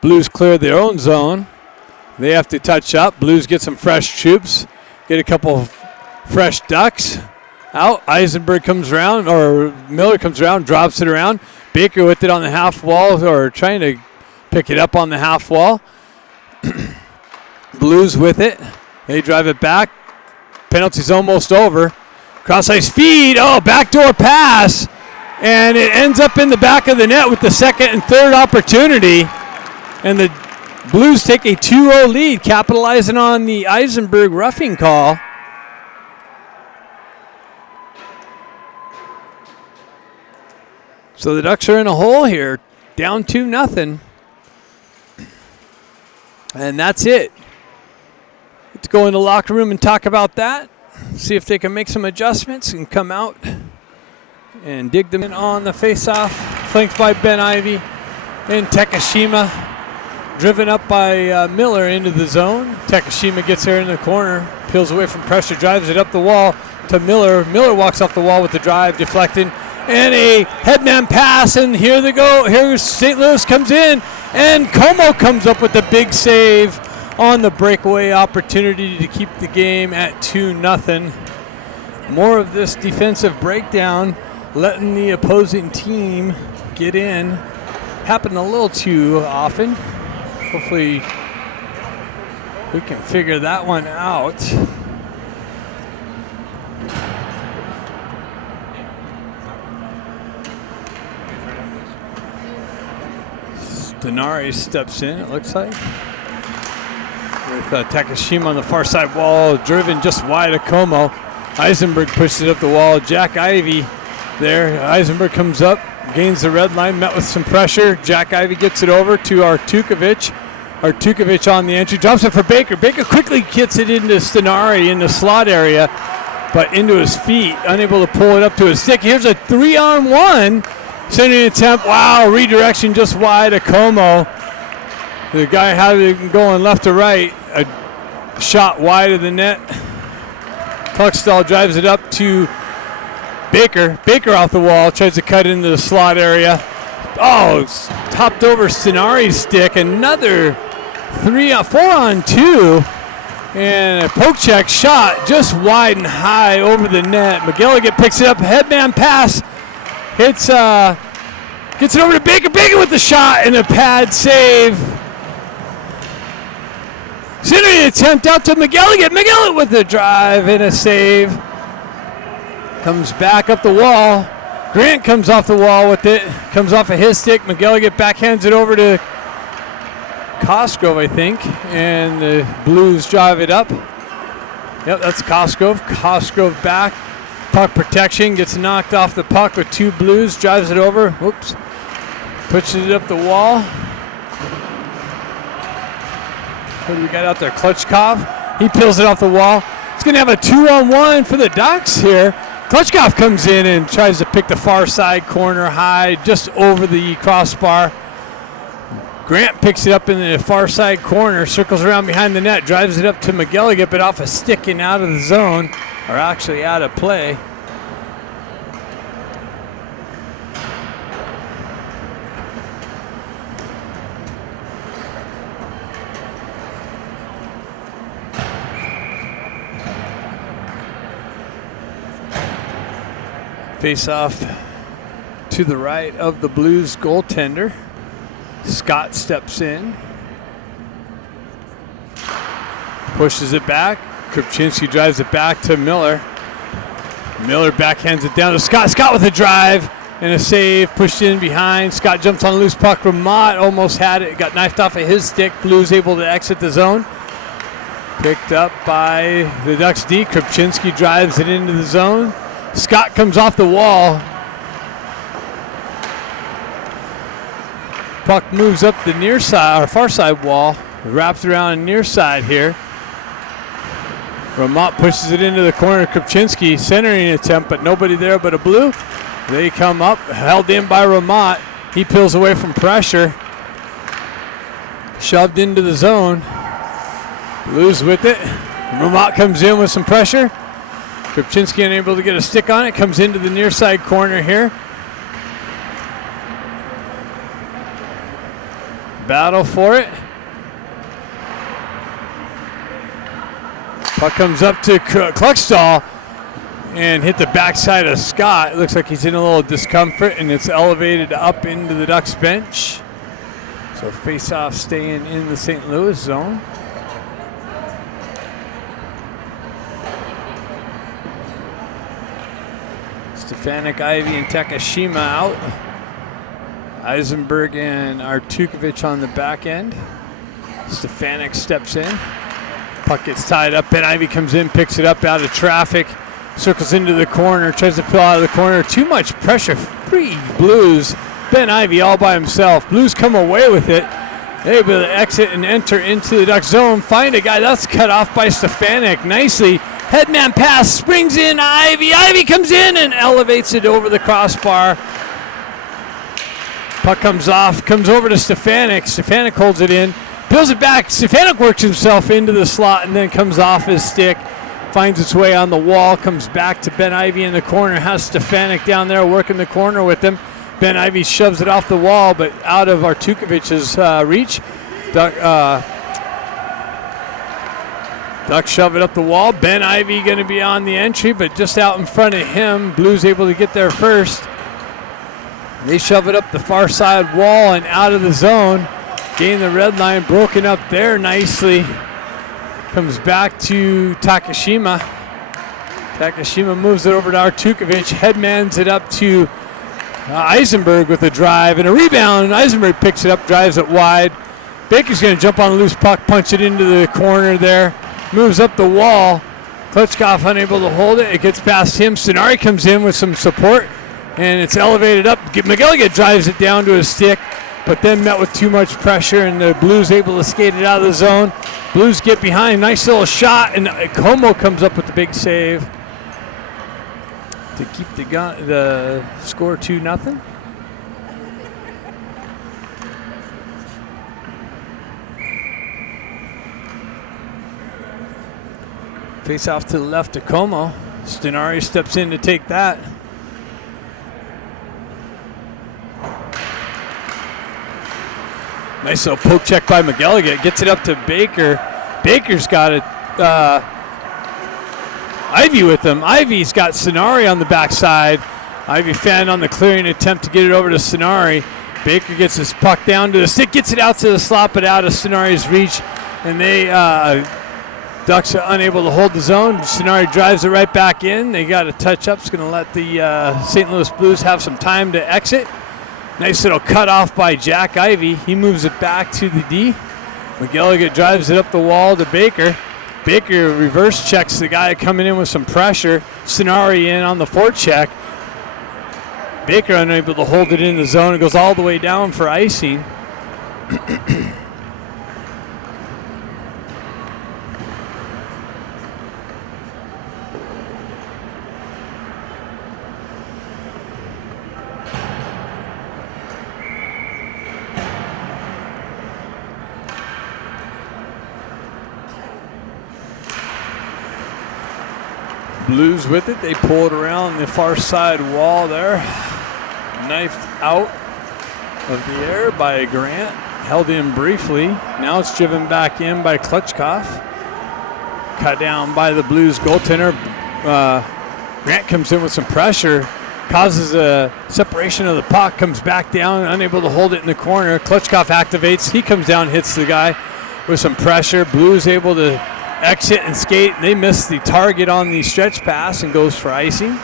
Blues clear their own zone. They have to touch up. Blues get some fresh troops. Get a couple fresh Ducks out. Eisenberg comes around, or Miller comes around, drops it around. Baker with it on the half wall, or trying to pick it up on the half wall. Blues with it. They drive it back. Penalty's almost over. Cross ice feed. Oh, backdoor pass. And it ends up in the back of the net with the second and third opportunity. And the Blues take a 2-0 lead, capitalizing on the Eisenberg roughing call. So the Ducks are in a hole here, down 2-0. And that's it. Let's go in the locker room and talk about that. See if they can make some adjustments and come out and dig them in on the faceoff. Flanked by Ben Ivy and Takashima. Driven up by Miller into the zone. Takashima gets there in the corner. Peels away from pressure. Drives it up the wall to Miller. Miller walks off the wall with the drive. Deflecting. And a headman pass. And here they go. Here's St. Louis comes in. And Como comes up with the big save on the breakaway opportunity to keep the game at 2-0. More of this defensive breakdown, letting the opposing team get in. Happen a little too often. Hopefully we can figure that one out. Denari steps in, it looks like. With Takashima on the far side wall, driven just wide of Como. Eisenberg pushes it up the wall. Jack Ivy there. Eisenberg comes up, gains the red line, met with some pressure. Jack Ivy gets it over to Artukovic. Artukovic on the entry, drops it for Baker. Baker quickly gets it into Stenari in the slot area, but into his feet, unable to pull it up to his stick. Here's a 3-on-1. Sending an attempt. Wow, redirection just wide of Como. The guy had it going left to right. A shot wide of the net. Cluckstall drives it up to Baker. Baker off the wall, tries to cut into the slot area. Oh, it's topped over Stenari's stick. Another 4-on-2. And a poke check shot just wide and high over the net. McGilligan picks it up. Headman pass. Gets it over to Baker. Baker with the shot and a pad save. Centering attempt out to McGilligan. McGilligan with the drive and a save. Comes back up the wall. Grant comes off the wall with it. Comes off of his stick. McGilligan backhands it over to Cosgrove, I think. And the Blues drive it up. Yep, that's Cosgrove. Cosgrove back. Puck protection, gets knocked off the puck with two Blues, drives it over, whoops, pushes it up the wall. What do we got out there? Klutchkov, he peels it off the wall. It's going to have a 2-on-1 for the Ducks here. Klitschkoff comes in and tries to pick the far side corner high, just over the crossbar. Grant picks it up in the far side corner, circles around behind the net, drives it up to McGilligan, but off a stick and out of the zone, or actually out of play. Face off to the right of the Blues goaltender. Scott steps in. Pushes it back. Krupczynski drives it back to Miller. Miller backhands it down to Scott. Scott with a drive and a save. Pushed in behind. Scott jumps on a loose puck. Ramot almost had it. Got knifed off of his stick. Blues able to exit the zone. Picked up by the Ducks D. Krupczynski drives it into the zone. Scott comes off the wall. Puck moves up the near side, or far side wall. Wraps around the near side here. Ramot pushes it into the corner. Krupczynski centering attempt, but nobody there but a Blue. They come up, held in by Ramot. He peels away from pressure. Shoved into the zone. Blues with it. Ramot comes in with some pressure. Krupczynski unable to get a stick on it. Comes into the near side corner here. Battle for it. Puck comes up to Kluckstall and hit the backside of Scott. It looks like he's in a little discomfort, and it's elevated up into the Ducks bench. So face-off staying in the St. Louis zone. Stefanik, Ivey, and Takashima out. Eisenberg and Artukovic on the back end. Stefanik steps in. Puck gets tied up. Ben Ivey comes in, picks it up out of traffic, circles into the corner, tries to peel out of the corner. Too much pressure. Free Blues. Ben Ivey all by himself. Blues come away with it. Able to exit and enter into the Duck zone. Find a guy. That's cut off by Stefanik nicely. Headman pass, springs in Ivey. Ivey comes in and elevates it over the crossbar. Puck comes off, comes over to Stefanik. Stefanik holds it in, peels it back. Stefanik works himself into the slot and then comes off his stick. Finds its way on the wall, comes back to Ben Ivey in the corner. Has Stefanik down there working the corner with him. Ben Ivey shoves it off the wall, but out of Artukovic's reach. Ducks shove it up the wall. Ben Ivey going to be on the entry, but just out in front of him. Blues able to get there first. They shove it up the far side wall and out of the zone. Gain the red line, broken up there nicely. Comes back to Takashima. Takashima moves it over to Artukovic. Headmans it up to Eisenberg with a drive and a rebound. Eisenberg picks it up, drives it wide. Baker's going to jump on a loose puck, punch it into the corner there. Moves up the wall. Klitschkoff unable to hold it. It gets past him. Sonari comes in with some support, and it's elevated up. McGilligan drives it down to his stick, but then met with too much pressure, and the Blues able to skate it out of the zone. Blues get behind. Nice little shot, and Como comes up with the big save to keep the score 2-0. Face off to the left to Como. Stenari steps in to take that. Nice little poke check by McGilligan. Gets it up to Baker. Baker's got it. Ivey with him. Ivey's got Stenari on the backside. Ivey fanned on the clearing attempt to get it over to Stenari. Baker gets his puck down to the stick, gets it out to the slot, but out of Stenari's reach. And they Ducks are unable to hold the zone. Stenari drives it right back in. They got a touch up. It's going to let the St. Louis Blues have some time to exit. Nice little cut off by Jack Ivey. He moves it back to the D. McGilligan drives it up the wall to Baker. Baker reverse checks the guy coming in with some pressure. Stenari in on the forecheck. Baker unable to hold it in the zone. It goes all the way down for icing. Blues with it. They pull it around the far side wall there. Knifed out of the air by Grant. Held in briefly. Now it's driven back in by Klutchkov. Cut down by the Blues goaltender. Grant comes in with some pressure. Causes a separation of the puck. Comes back down. Unable to hold it in the corner. Klutchkov activates. He comes down, hits the guy with some pressure. Blues able to exit and skate. They miss the target on the stretch pass and goes for icing.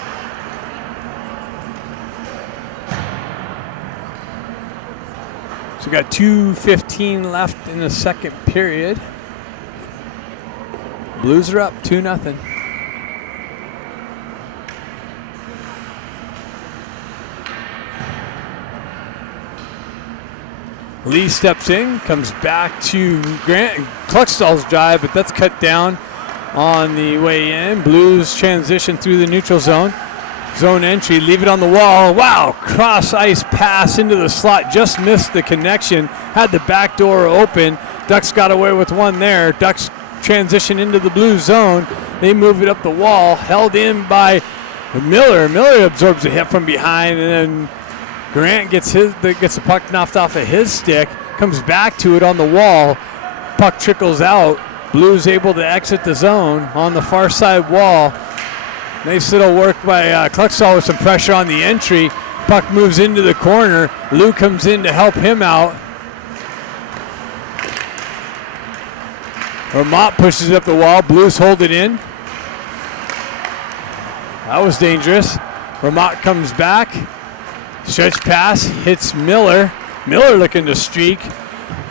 So we got 2:15 left in the second period. Blues are up 2-0. Lee steps in, comes back to Grant. Cluckstall's drive, but that's cut down on the way in. Blues transition through the neutral zone. Zone entry, leave it on the wall. Wow, cross ice pass into the slot. Just missed the connection. Had the back door open. Ducks got away with one there. Ducks transition into the Blues zone. They move it up the wall. Held in by Miller. Miller absorbs a hit from behind, and then Grant gets the puck knocked off of his stick. Comes back to it on the wall. Puck trickles out. Blues able to exit the zone on the far side wall. Nice little work by Cluckstall with some pressure on the entry. Puck moves into the corner. Lou comes in to help him out. Vermont pushes it up the wall. Blues hold it in. That was dangerous. Vermont comes back. Stretch pass hits Miller. Miller looking to streak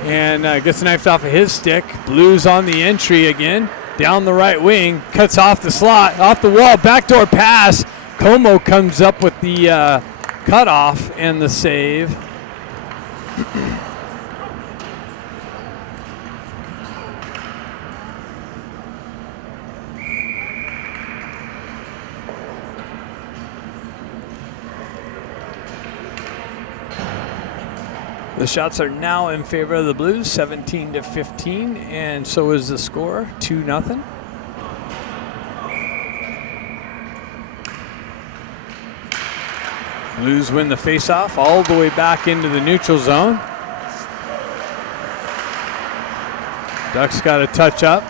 and gets knifed off of his stick. Blues on the entry again. Down the right wing, cuts off the slot, off the wall, backdoor pass. Como comes up with the cutoff and the save. The shots are now in favor of the Blues, 17-15, and so is the score, 2-0. Blues win the faceoff all the way back into the neutral zone. Ducks got a touch up.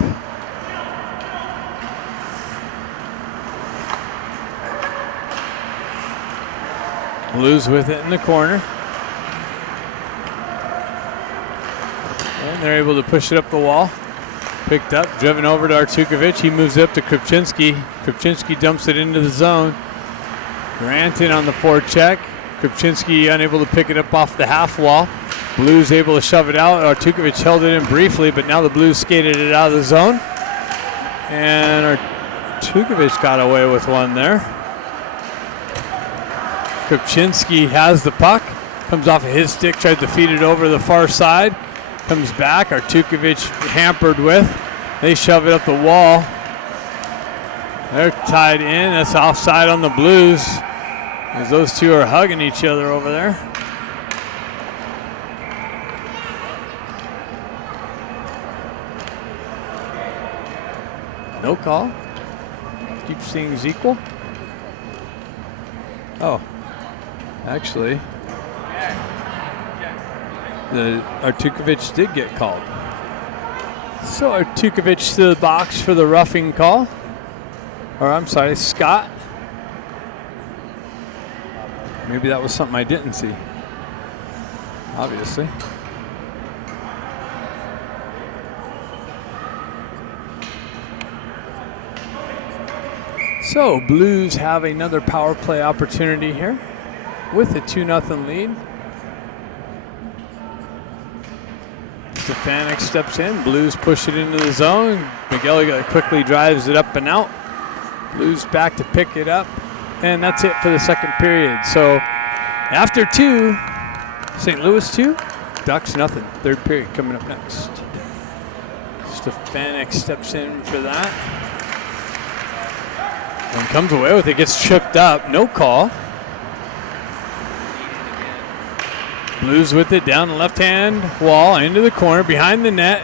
Blues with it in the corner. They're able to push it up the wall. Picked up, driven over to Artukovic. He moves it up to Krupczynski. Krupczynski dumps it into the zone. Grant in on the forecheck. Krupczynski unable to pick it up off the half wall. Blues able to shove it out. Artukovic held it in briefly, but now the Blues skated it out of the zone. And Artukovic got away with one there. Krupczynski has the puck. Comes off of his stick, tried to feed it over the far side. Comes back, Artukovic hampered with. They shove it up the wall. They're tied in. That's offside on the Blues, as those two are hugging each other over there. No call. Keeps things equal. Oh, actually. The Artukovic did get called. So Artukovic to the box for the roughing call. Or I'm sorry, Scott. Maybe that was something I didn't see. Obviously. So Blues have another power play opportunity here with a 2-0 lead. Stefanik steps in. Blues push it into the zone. Miguel quickly drives it up and out. Blues back to pick it up. And that's it for the second period. So after 2, St. Louis 2, Ducks nothing. Third period coming up next. Stefanik steps in for that. And comes away with it. Gets tripped up. No call. Blues with it down the left-hand wall, into the corner, behind the net.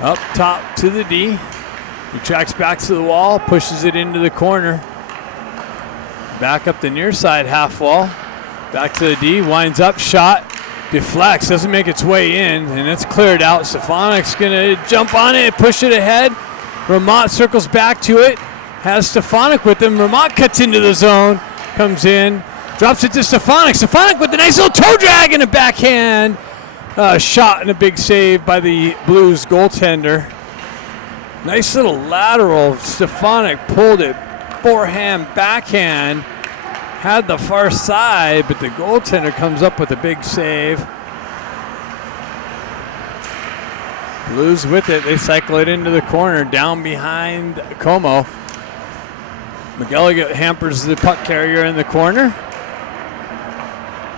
Up top to the D. He tracks back to the wall, pushes it into the corner. Back up the near side half wall. Back to the D, winds up, shot, deflects, doesn't make its way in, and it's cleared out. Stefanic's gonna jump on it, push it ahead. Ramat circles back to it, has Stefanik with him. Ramat cuts into the zone, comes in, drops it to Stefanik. Stefanik with a nice little toe drag and a backhand shot and a big save by the Blues goaltender. Nice little lateral. Stefanik pulled it forehand, backhand. Had the far side, but the goaltender comes up with a big save. Blues with it. They cycle it into the corner, down behind Como. McElligott hampers the puck carrier in the corner,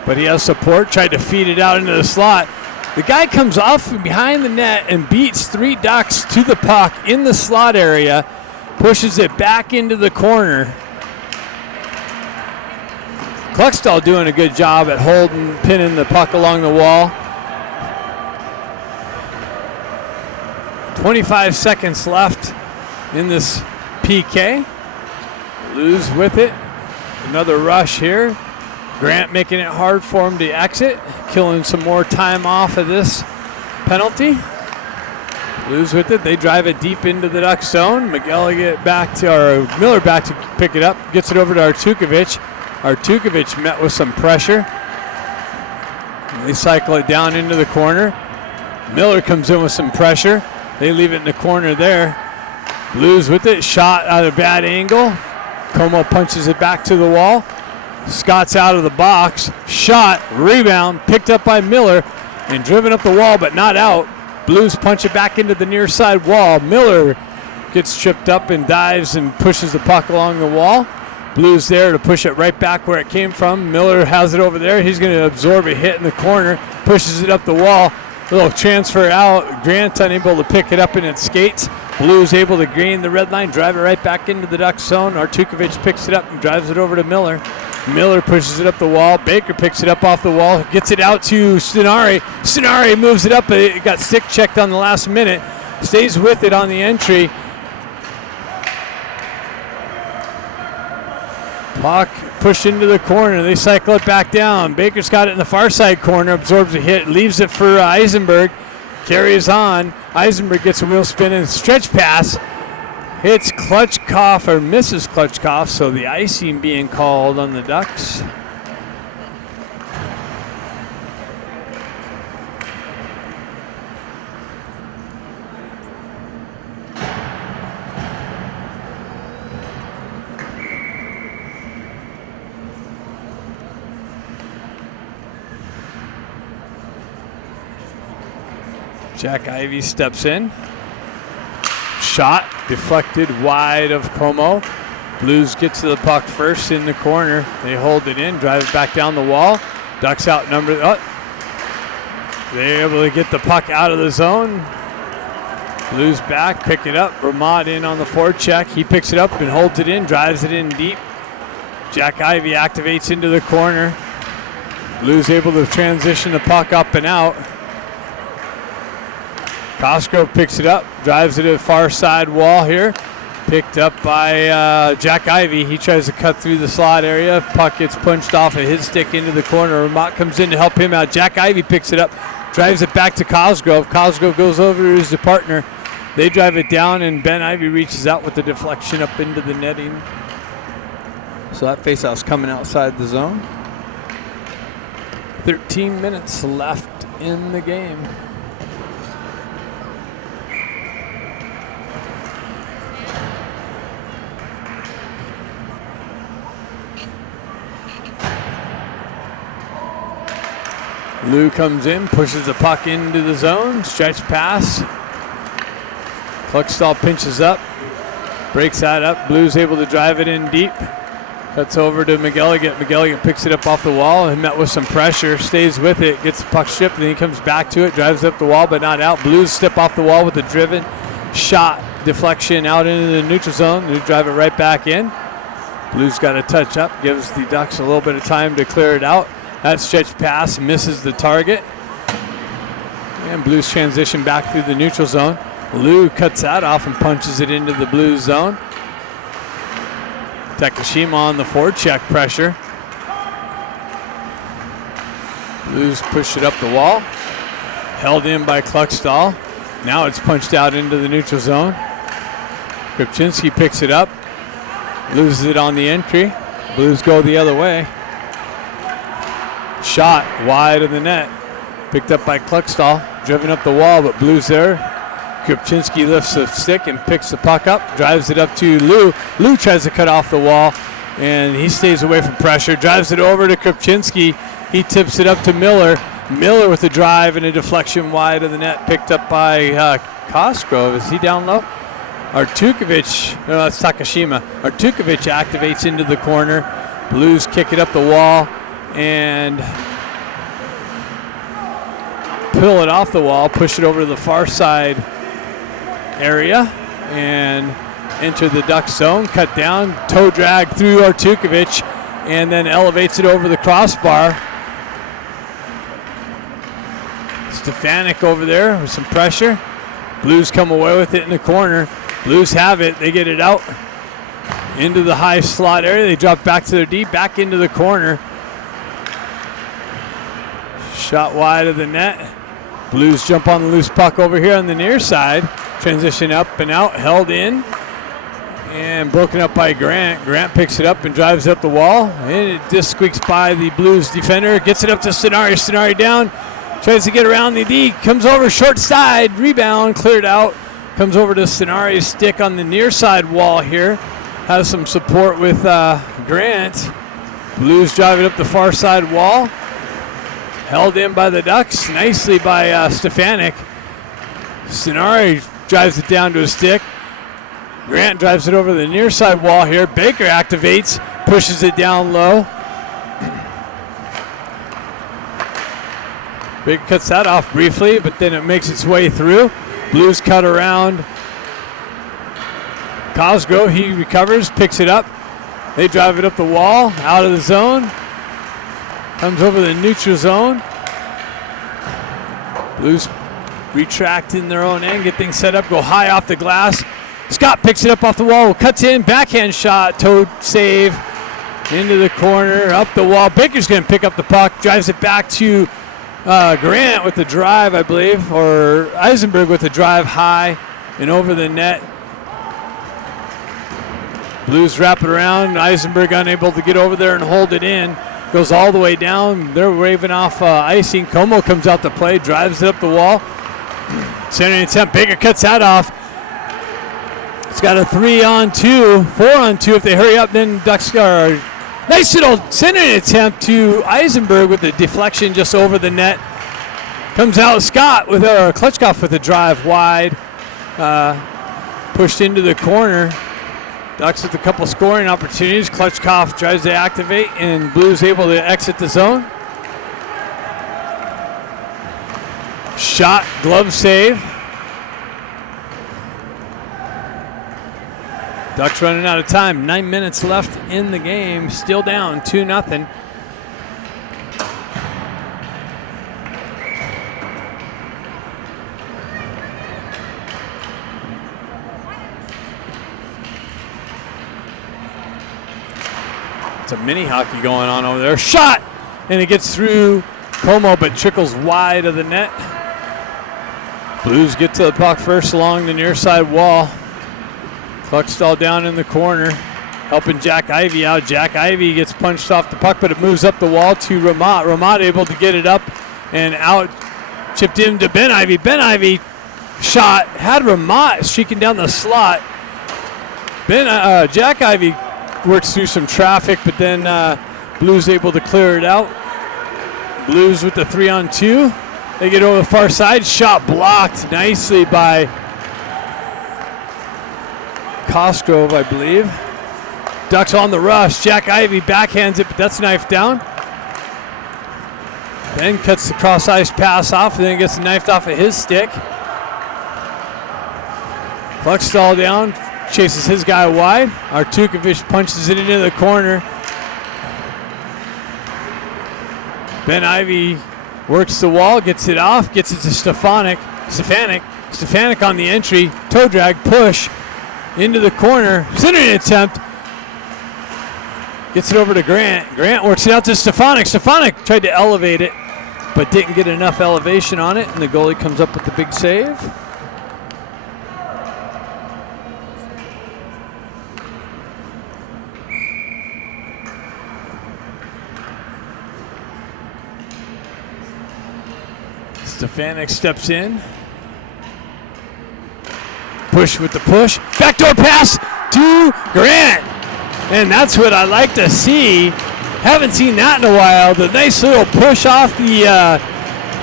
but he has support. Tried to feed it out into the slot. The guy comes off behind the net and beats 3 Ducks to the puck in the slot area, pushes it back into the corner. Kluckstall doing a good job at holding, pinning the puck along the wall. 25 seconds left in this PK. Blues with it. Another rush here. Grant making it hard for him to exit, killing some more time off of this penalty. Blues with it. They drive it deep into the Duck zone. Miller back to pick it up. Gets it over to Artukovic. Artukovic met with some pressure. They cycle it down into the corner. Miller comes in with some pressure. They leave it in the corner there. Blues with it. Shot at a bad angle. Como punches it back to the wall. Scott's out of the box. Shot, rebound, picked up by Miller and driven up the wall, but not out. Blues punch it back into the near side wall. Miller gets tripped up and dives and pushes the puck along the wall. Blues there to push it right back where it came from. Miller has it over there. He's going to absorb a hit in the corner, pushes it up the wall. A little transfer out. Grant unable to pick it up in its skates. Blues able to gain the red line, drive it right back into the Duck zone. Artukovic picks it up and drives it over to Miller. Miller pushes it up the wall. Baker picks it up off the wall, gets it out to Stenari. Stenari moves it up, but it got stick checked on the last minute. Stays with it on the entry. Puck pushed into the corner. They cycle it back down. Baker's got it in the far side corner, absorbs a hit, leaves it for Eisenberg. Carries on. Eisenberg gets a wheel spin and stretch pass. Hits Klutchkov or misses Klutchkov, so the icing being called on the Ducks. Jack Ivey steps in. Shot deflected wide of Como. Blues get to the puck first in the corner. They hold it in, drive it back down the wall. Ducks outnumbered. They're able to get the puck out of the zone. Blues back, pick it up. Ramat in on the forecheck. He picks it up and holds it in, drives it in deep. Jack Ivey activates into the corner. Blues able to transition the puck up and out. Cosgrove picks it up, drives it to the far side wall here. Picked up by Jack Ivey. He tries to cut through the slot area. Puck gets punched off of his stick into the corner. Ramat comes in to help him out. Jack Ivey picks it up, drives it back to Cosgrove. Cosgrove goes over to his partner. They drive it down, and Ben Ivey reaches out with the deflection up into the netting. So that faceoff's coming outside the zone. 13 minutes left in the game. Lou comes in, pushes the puck into the zone, stretch pass. Kluckstall pinches up, breaks that up. Blues able to drive it in deep. Cuts over to McElligott. McElligott picks it up off the wall and met with some pressure, stays with it, gets the puck stripped, and then he comes back to it, drives up the wall, but not out. Blues step off the wall with a driven shot, deflection out into the neutral zone. They drive it right back in. Blues got a touch up, gives the Ducks a little bit of time to clear it out. That stretch pass misses the target. And Blues transition back through the neutral zone. Lou cuts that off and punches it into the Blues zone. Takashima on the forecheck pressure. Blues push it up the wall. Held in by Kluckstall. Now it's punched out into the neutral zone. Krupczynski picks it up. Loses it on the entry. Blues go the other way. Shot wide of the net. Picked up by Kluckstall. Driven up the wall, but Blues there. Krupczynski lifts the stick and picks the puck up. Drives it up to Lou. Lou tries to cut off the wall, and he stays away from pressure. Drives it over to Krupczynski. He tips it up to Miller. Miller with a drive and a deflection wide of the net. Picked up by Cosgrove. Is he down low? Artukovic, no, that's Takashima. Artukovic activates into the corner. Blues kick it up the wall and pull it off the wall, push it over to the far side area and enter the Duck zone. Cut down, toe drag through Artukovic and then elevates it over the crossbar. Stefanik over there with some pressure. Blues come away with it in the corner. Blues have it. They get it out into the high slot area. They drop back to their D, back into the corner. Shot wide of the net. Blues jump on the loose puck over here on the near side. Transition up and out, held in. And broken up by Grant. Grant picks it up and drives up the wall. And it just squeaks by the Blues defender. Gets it up to Stenari. Stenari down. Tries to get around the D. Comes over short side. Rebound. Cleared out. Comes over to Stenari's stick on the near side wall here. Has some support with Grant. Blues drive it up the far side wall. Held in by the Ducks. Nicely by Stefanik. Stenari drives it down to his stick. Grant drives it over the near side wall here. Baker activates. Pushes it down low. Baker cuts that off briefly, but then it makes its way through. Blues cut around Cosgrove. He recovers, picks it up. They drive it up the wall, out of the zone. Comes over the neutral zone. Blues retract in their own end, get things set up, go high off the glass. Scott picks it up off the wall, cuts in, backhand shot, toe save, into the corner, up the wall. Baker's going to pick up the puck, drives it back to Grant with the drive, I believe, or Eisenberg with the drive high and over the net. Blues wrap it around. Eisenberg unable to get over there and hold it in. Goes all the way down. They're waving off icing. Como comes out to play, drives it up the wall. Center attempt. Baker cuts that off. It's got a 3-on-2, 4-on-2 if they hurry up. Then Ducks are nice little centering attempt to Eisenberg with the deflection just over the net. Comes out Scott with Klutchkov with a drive wide. Pushed into the corner. Ducks with a couple scoring opportunities. Klutchkov tries to activate and Blues able to exit the zone. Shot, glove save. Ducks running out of time. 9 minutes left in the game. Still down 2-0. It's a mini hockey going on over there. Shot! And it gets through Como, but trickles wide of the net. Blues get to the puck first along the near side wall. Kluckstall down in the corner, helping Jack Ivey out. Jack Ivey gets punched off the puck, but it moves up the wall to Ramat. Ramat able to get it up and out. Chipped in to Ben Ivey. Ben Ivey shot, had Ramat streaking down the slot. Jack Ivey works through some traffic, but then Blues able to clear it out. Blues with the 3-on-2. They get over the far side. Shot blocked nicely by Cosgrove, I believe. Ducks on the rush. Jack Ivey backhands it, but that's knifed down. Then cuts the cross ice pass off, and then gets knifed off of his stick. Kluckstall down, chases his guy wide. Artukovic punches it into the corner. Ben Ivey works the wall, gets it off, gets it to Stefanik. Stefanik on the entry, toe drag, push into the corner, centering attempt. Gets it over to Grant. Grant works it out to Stefanik. Stefanik tried to elevate it, but didn't get enough elevation on it, and the goalie comes up with the big save. Stefanik steps in. Push with the push. Backdoor pass to Grant. And that's what I like to see. Haven't seen that in a while. The nice little push off the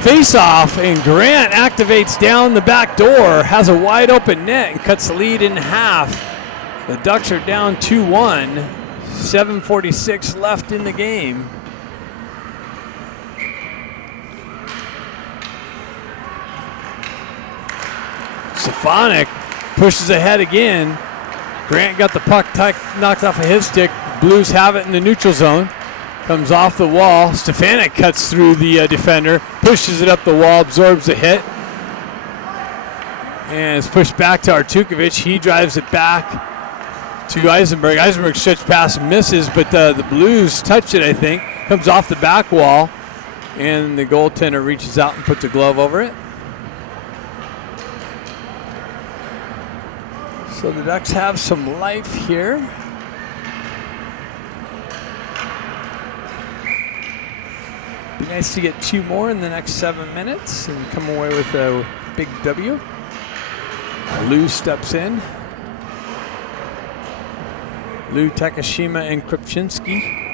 face-off, and Grant activates down the back door, has a wide open net, and cuts the lead in half. The Ducks are down 2-1. 7:46 left in the game. Stefanik pushes ahead again. Grant got the puck knocked off of his stick. Blues have it in the neutral zone. Comes off the wall. Stefanik cuts through the defender, pushes it up the wall, absorbs the hit. And it's pushed back to Artukovic. He drives it back to Eisenberg. Eisenberg stretch pass and misses, but the Blues touch it, I think. Comes off the back wall, and the goaltender reaches out and puts a glove over it. So the Ducks have some life here. Be nice to get 2 more in the next 7 minutes and come away with a big W. Lou steps in. Lou, Takashima, and Kripchinski.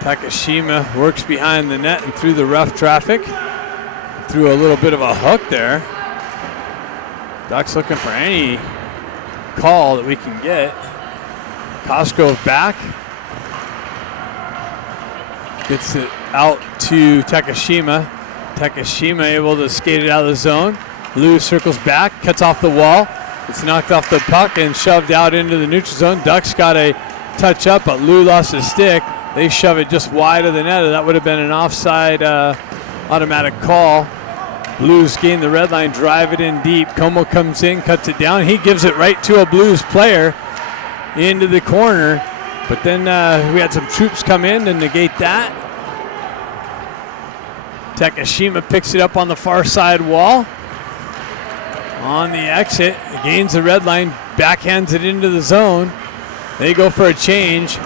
Takashima works behind the net and through the rough traffic. Threw a little bit of a hook there. Ducks looking for any call that we can get. Cosgrove back. Gets it out to Takashima. Takashima able to skate it out of the zone. Lou circles back, cuts off the wall. It's knocked off the puck and shoved out into the neutral zone. Ducks got a touch up, but Lou lost his stick. They shove it just wide of the net. That would have been an offside automatic call. Blues gain the red line, drive it in deep. Como comes in, cuts it down. He gives it right to a Blues player into the corner. But then we had some troops come in to negate that. Takashima picks it up on the far side wall. On the exit, gains the red line, backhands it into the zone. They go for a change.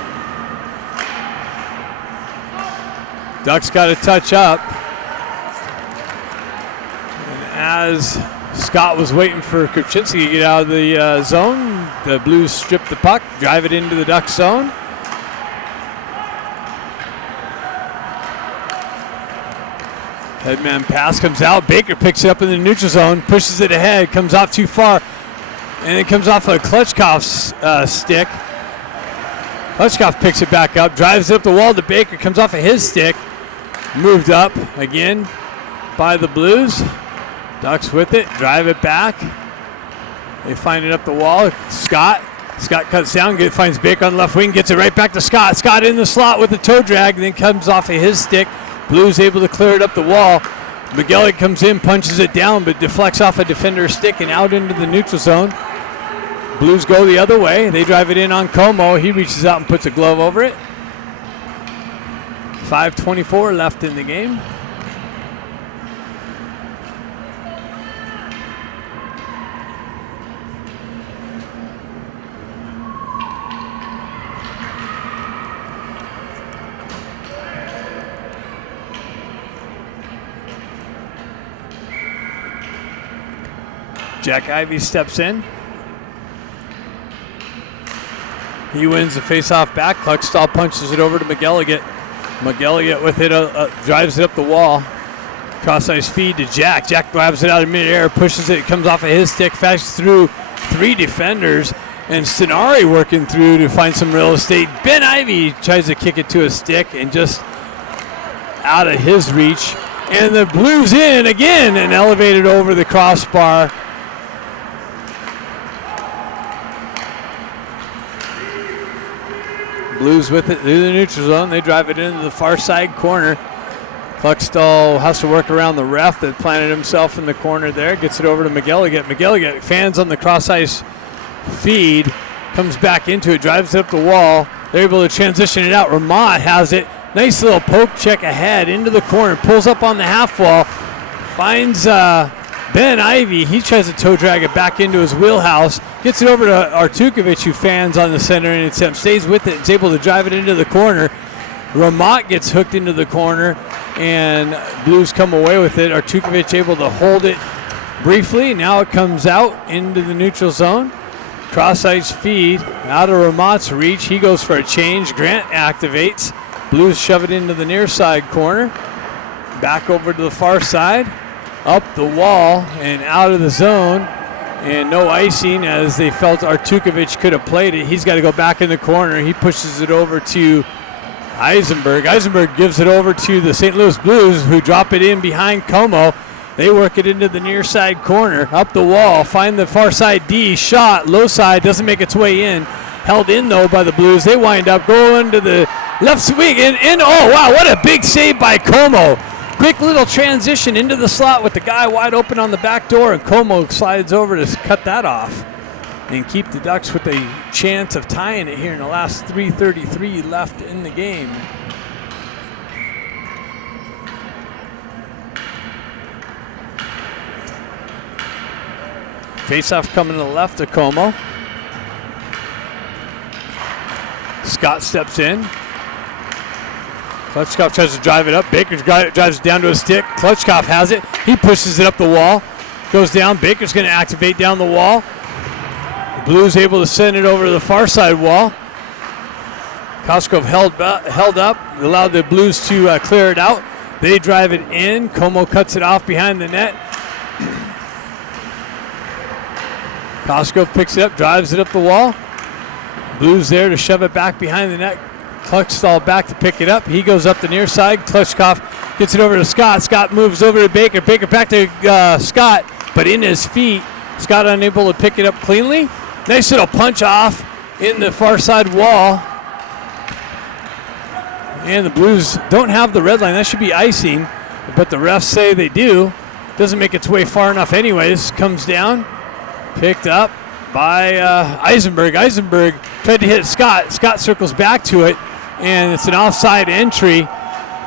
Ducks got to touch up. And as Scott was waiting for Kripchinski to get out of the zone, the Blues strip the puck, drive it into the Ducks zone. Headman pass comes out. Baker picks it up in the neutral zone, pushes it ahead, comes off too far, and it comes off of Klitschkoff's stick. Klitschkoff picks it back up, drives it up the wall to Baker, comes off of his stick. Moved up again by the Blues. Ducks with it, drive it back. They find it up the wall. Scott cuts down, finds Baker on the left wing, gets it right back to Scott. Scott in the slot with the toe drag, then comes off of his stick. Blues able to clear it up the wall. McGillick comes in, punches it down, but deflects off a defender's stick and out into the neutral zone. Blues go the other way. They drive it in on Como. He reaches out and puts a glove over it. 5:24 left in the game. Jack Ivey steps in. He wins the face-off back. Kluckstall punches it over to McGilligan. McGilligan with it, drives it up the wall. Cross-ice feed to Jack. Jack grabs it out of midair, pushes it, comes off of his stick, fashes through 3 defenders, and Stenari working through to find some real estate. Ben Ivey tries to kick it to a stick and just out of his reach. And the Blues in again and elevated over the crossbar. Blues with it through the neutral zone. They drive it into the far side corner. Cluckstall has to work around the ref that planted himself in the corner there. Gets it over to McGilligan. McGilligan fans on the cross ice feed. Comes back into it, drives it up the wall. They're able to transition it out. Ramont has it. Nice little poke check ahead into the corner. Pulls up on the half wall. Finds Ben Ivy. He tries to toe drag it back into his wheelhouse. Gets it over to Artukovic, who fans on the center and attempt. Stays with it. Is able to drive it into the corner. Ramont gets hooked into the corner, and Blues come away with it. Artukovic able to hold it briefly. Now it comes out into the neutral zone. Cross ice feed out of Ramont's reach. He goes for a change. Grant activates. Blues shove it into the near side corner. Back over to the far side. Up the wall and out of the zone. And no icing, as they felt Artukovic could have played it. He's got to go back in the corner. He pushes it over to Eisenberg. Eisenberg gives it over to the St. Louis Blues, who drop it in behind Como. They work it into the near side corner. Up the wall. Find the far side D. Shot. Low side. Doesn't make its way in. Held in, though, by the Blues. They wind up going to the left swing. And oh, wow, what a big save by Como. Quick little transition into the slot with the guy wide open on the back door, and Como slides over to cut that off and keep the Ducks with a chance of tying it here in the last 3:33 left in the game. Face-off coming to the left of Como. Scott steps in. Klutchkov tries to drive it up. Baker drives it down to a stick. Klutchkov has it. He pushes it up the wall. Goes down. Baker's going to activate down the wall. Blues able to send it over to the far side wall. Koskov held up. Allowed the Blues to clear it out. They drive it in. Como cuts it off behind the net. Koskov picks it up. Drives it up the wall. Blues there to shove it back behind the net. Kluckstall back to pick it up. He goes up the near side. Klutchkov gets it over to Scott. Scott moves over to Baker. Baker back to Scott, but in his feet. Scott unable to pick it up cleanly. Nice little punch off in the far side wall. And the Blues don't have the red line. That should be icing, but the refs say they do. Doesn't make its way far enough anyways. Comes down. Picked up by Eisenberg. Eisenberg tried to hit Scott. Scott circles back to it, and it's an offside entry.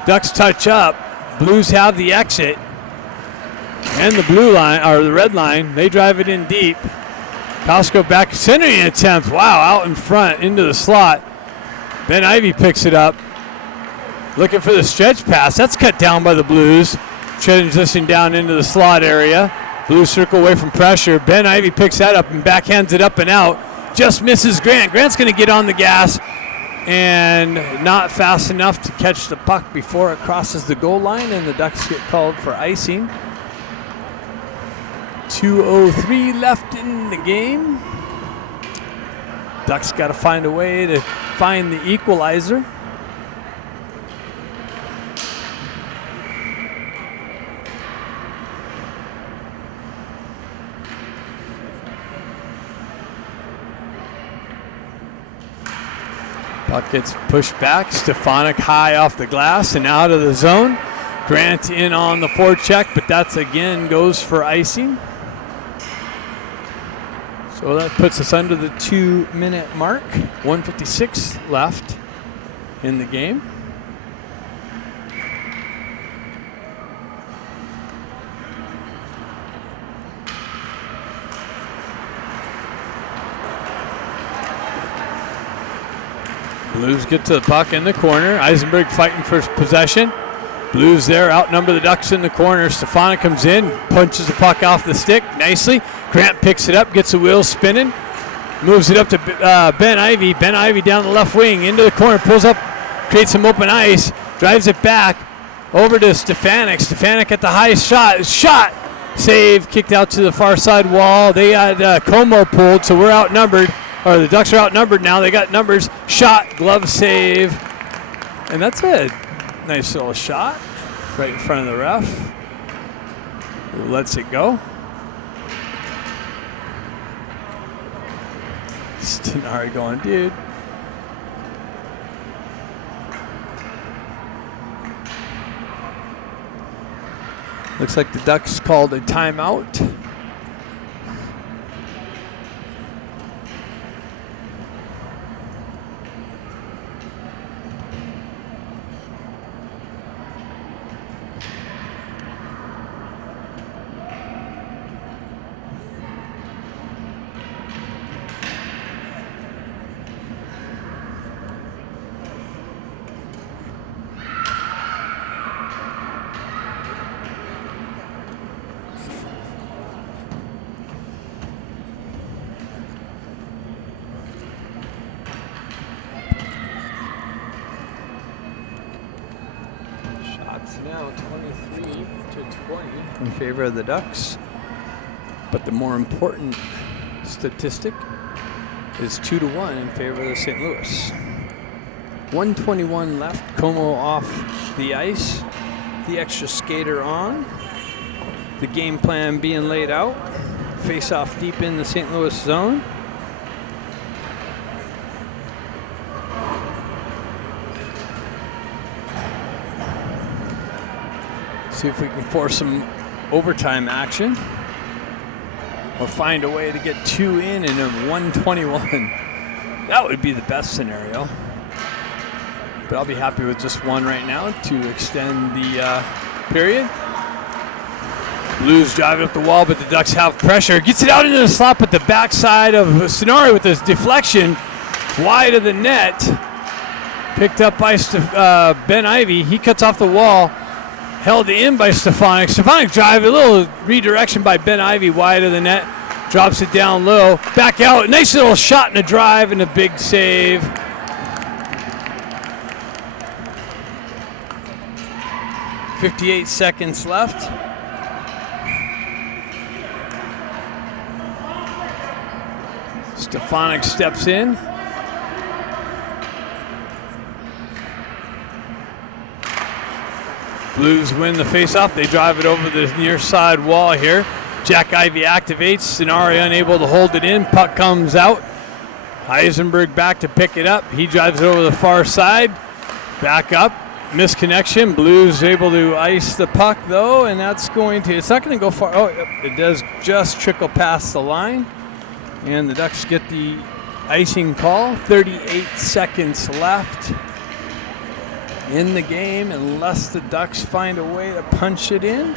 Ducks touch up. Blues have the exit. And the blue line, or the red line, they drive it in deep. Kosko back, centering attempt. Wow, out in front, into the slot. Ben Ivy picks it up. Looking for the stretch pass. That's cut down by the Blues. Transition down into the slot area. Blues circle away from pressure. Ben Ivy picks that up and backhands it up and out. Just misses Grant. Grant's going to get on the gas and not fast enough to catch the puck before it crosses the goal line, and the Ducks get called for icing. 2:03 left in the game. Ducks got to find a way to find the equalizer. Puck gets pushed back. Stefanik high off the glass and out of the zone. Grant in on the forecheck, but that's again goes for icing. So that puts us under the 2-minute mark. 1:56 left in the game. Blues get to the puck in the corner. Eisenberg fighting for possession. Blues there outnumber the Ducks in the corner. Stefanik comes in, punches the puck off the stick nicely. Grant picks it up, gets the wheels spinning, moves it up to Ben Ivy. Ben Ivy down the left wing, into the corner, pulls up, creates some open ice, drives it back over to Stefanik. Stefanik at the high shot. Shot! Save, kicked out to the far side wall. They had Como pulled, so we're outnumbered. Or the Ducks are outnumbered now. They got numbers. Shot, glove save. And that's a nice little shot right in front of the ref. Lets it go. Stenari going, dude. Looks like the Ducks called a timeout. Now 23 to 20 in favor of the Ducks. But the more important statistic is 2-1 in favor of the St. Louis. 1:21 left. Como off the ice. The extra skater on. The game plan being laid out. Face off deep in the St. Louis zone. See if we can force some overtime action or find a way to get 2 in a 1:21. That would be the best scenario. But I'll be happy with just 1 right now to extend the period. Blues driving up the wall, but the Ducks have pressure. Gets it out into the slot, but the backside of Sonari with this deflection wide of the net. Picked up by Ben Ivy. He cuts off the wall. Held in by Stefanik. Stefanik drive, a little redirection by Ben Ivy wide of the net. Drops it down low. Back out. Nice little shot and a drive and a big save. .58 seconds left. Stefanik steps in. Blues win the faceoff. They drive it over the near side wall here. Jack Ivy activates. Sonari unable to hold it in. Puck comes out. Eisenberg back to pick it up. He drives it over the far side. Back up. Misconnection. Blues able to ice the puck though, and that's going to, it's not going to go far. Oh, it does just trickle past the line. And the Ducks get the icing call. 38 seconds left in the game, unless the Ducks find a way to punch it in.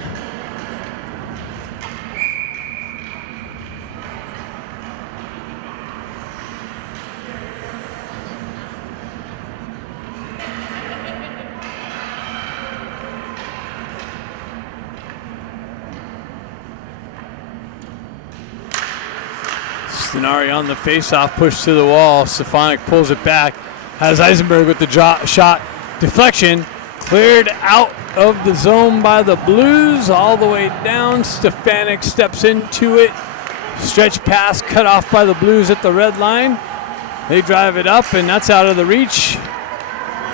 Sonari on the faceoff, pushed to the wall. Stefanik pulls it back. Has Eisenberg with the shot. Deflection, cleared out of the zone by the Blues, all the way down. Stefanik steps into it. Stretch pass cut off by the Blues at the red line. They drive it up, and that's out of the reach.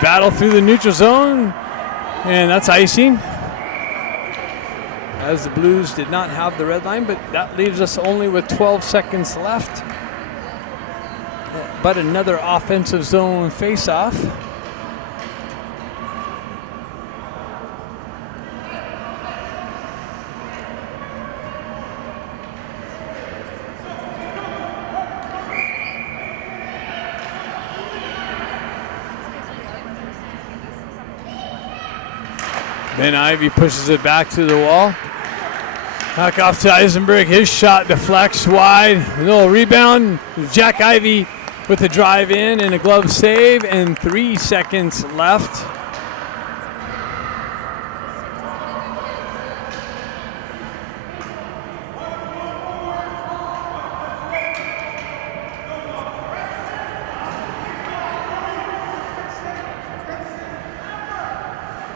Battle through the neutral zone, and that's icing. As the Blues did not have the red line, but that leaves us only with 12 seconds left. But another offensive zone face-off. Ben Ivy pushes it back to the wall. Back off to Eisenberg. His shot deflects wide. A little rebound. Jack Ivy with the drive in and a glove save, and 3 seconds left.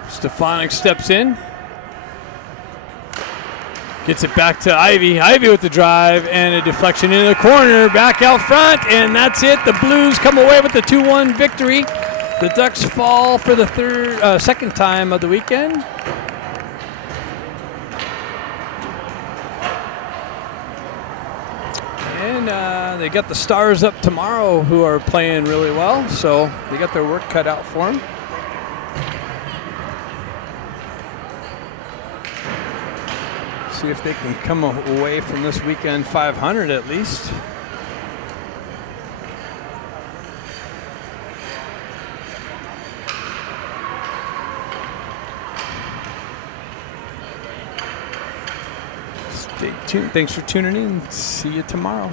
Stefanik steps in. Gets it back to Ivy. Ivy with the drive and a deflection into the corner. Back out front, and that's it. The Blues come away with the 2-1 victory. The Ducks fall for the second time of the weekend. And they got the Stars up tomorrow, who are playing really well. So they got their work cut out for them. See if they can come away from this weekend 500 at least. Stay tuned. Thanks for tuning in. See you tomorrow.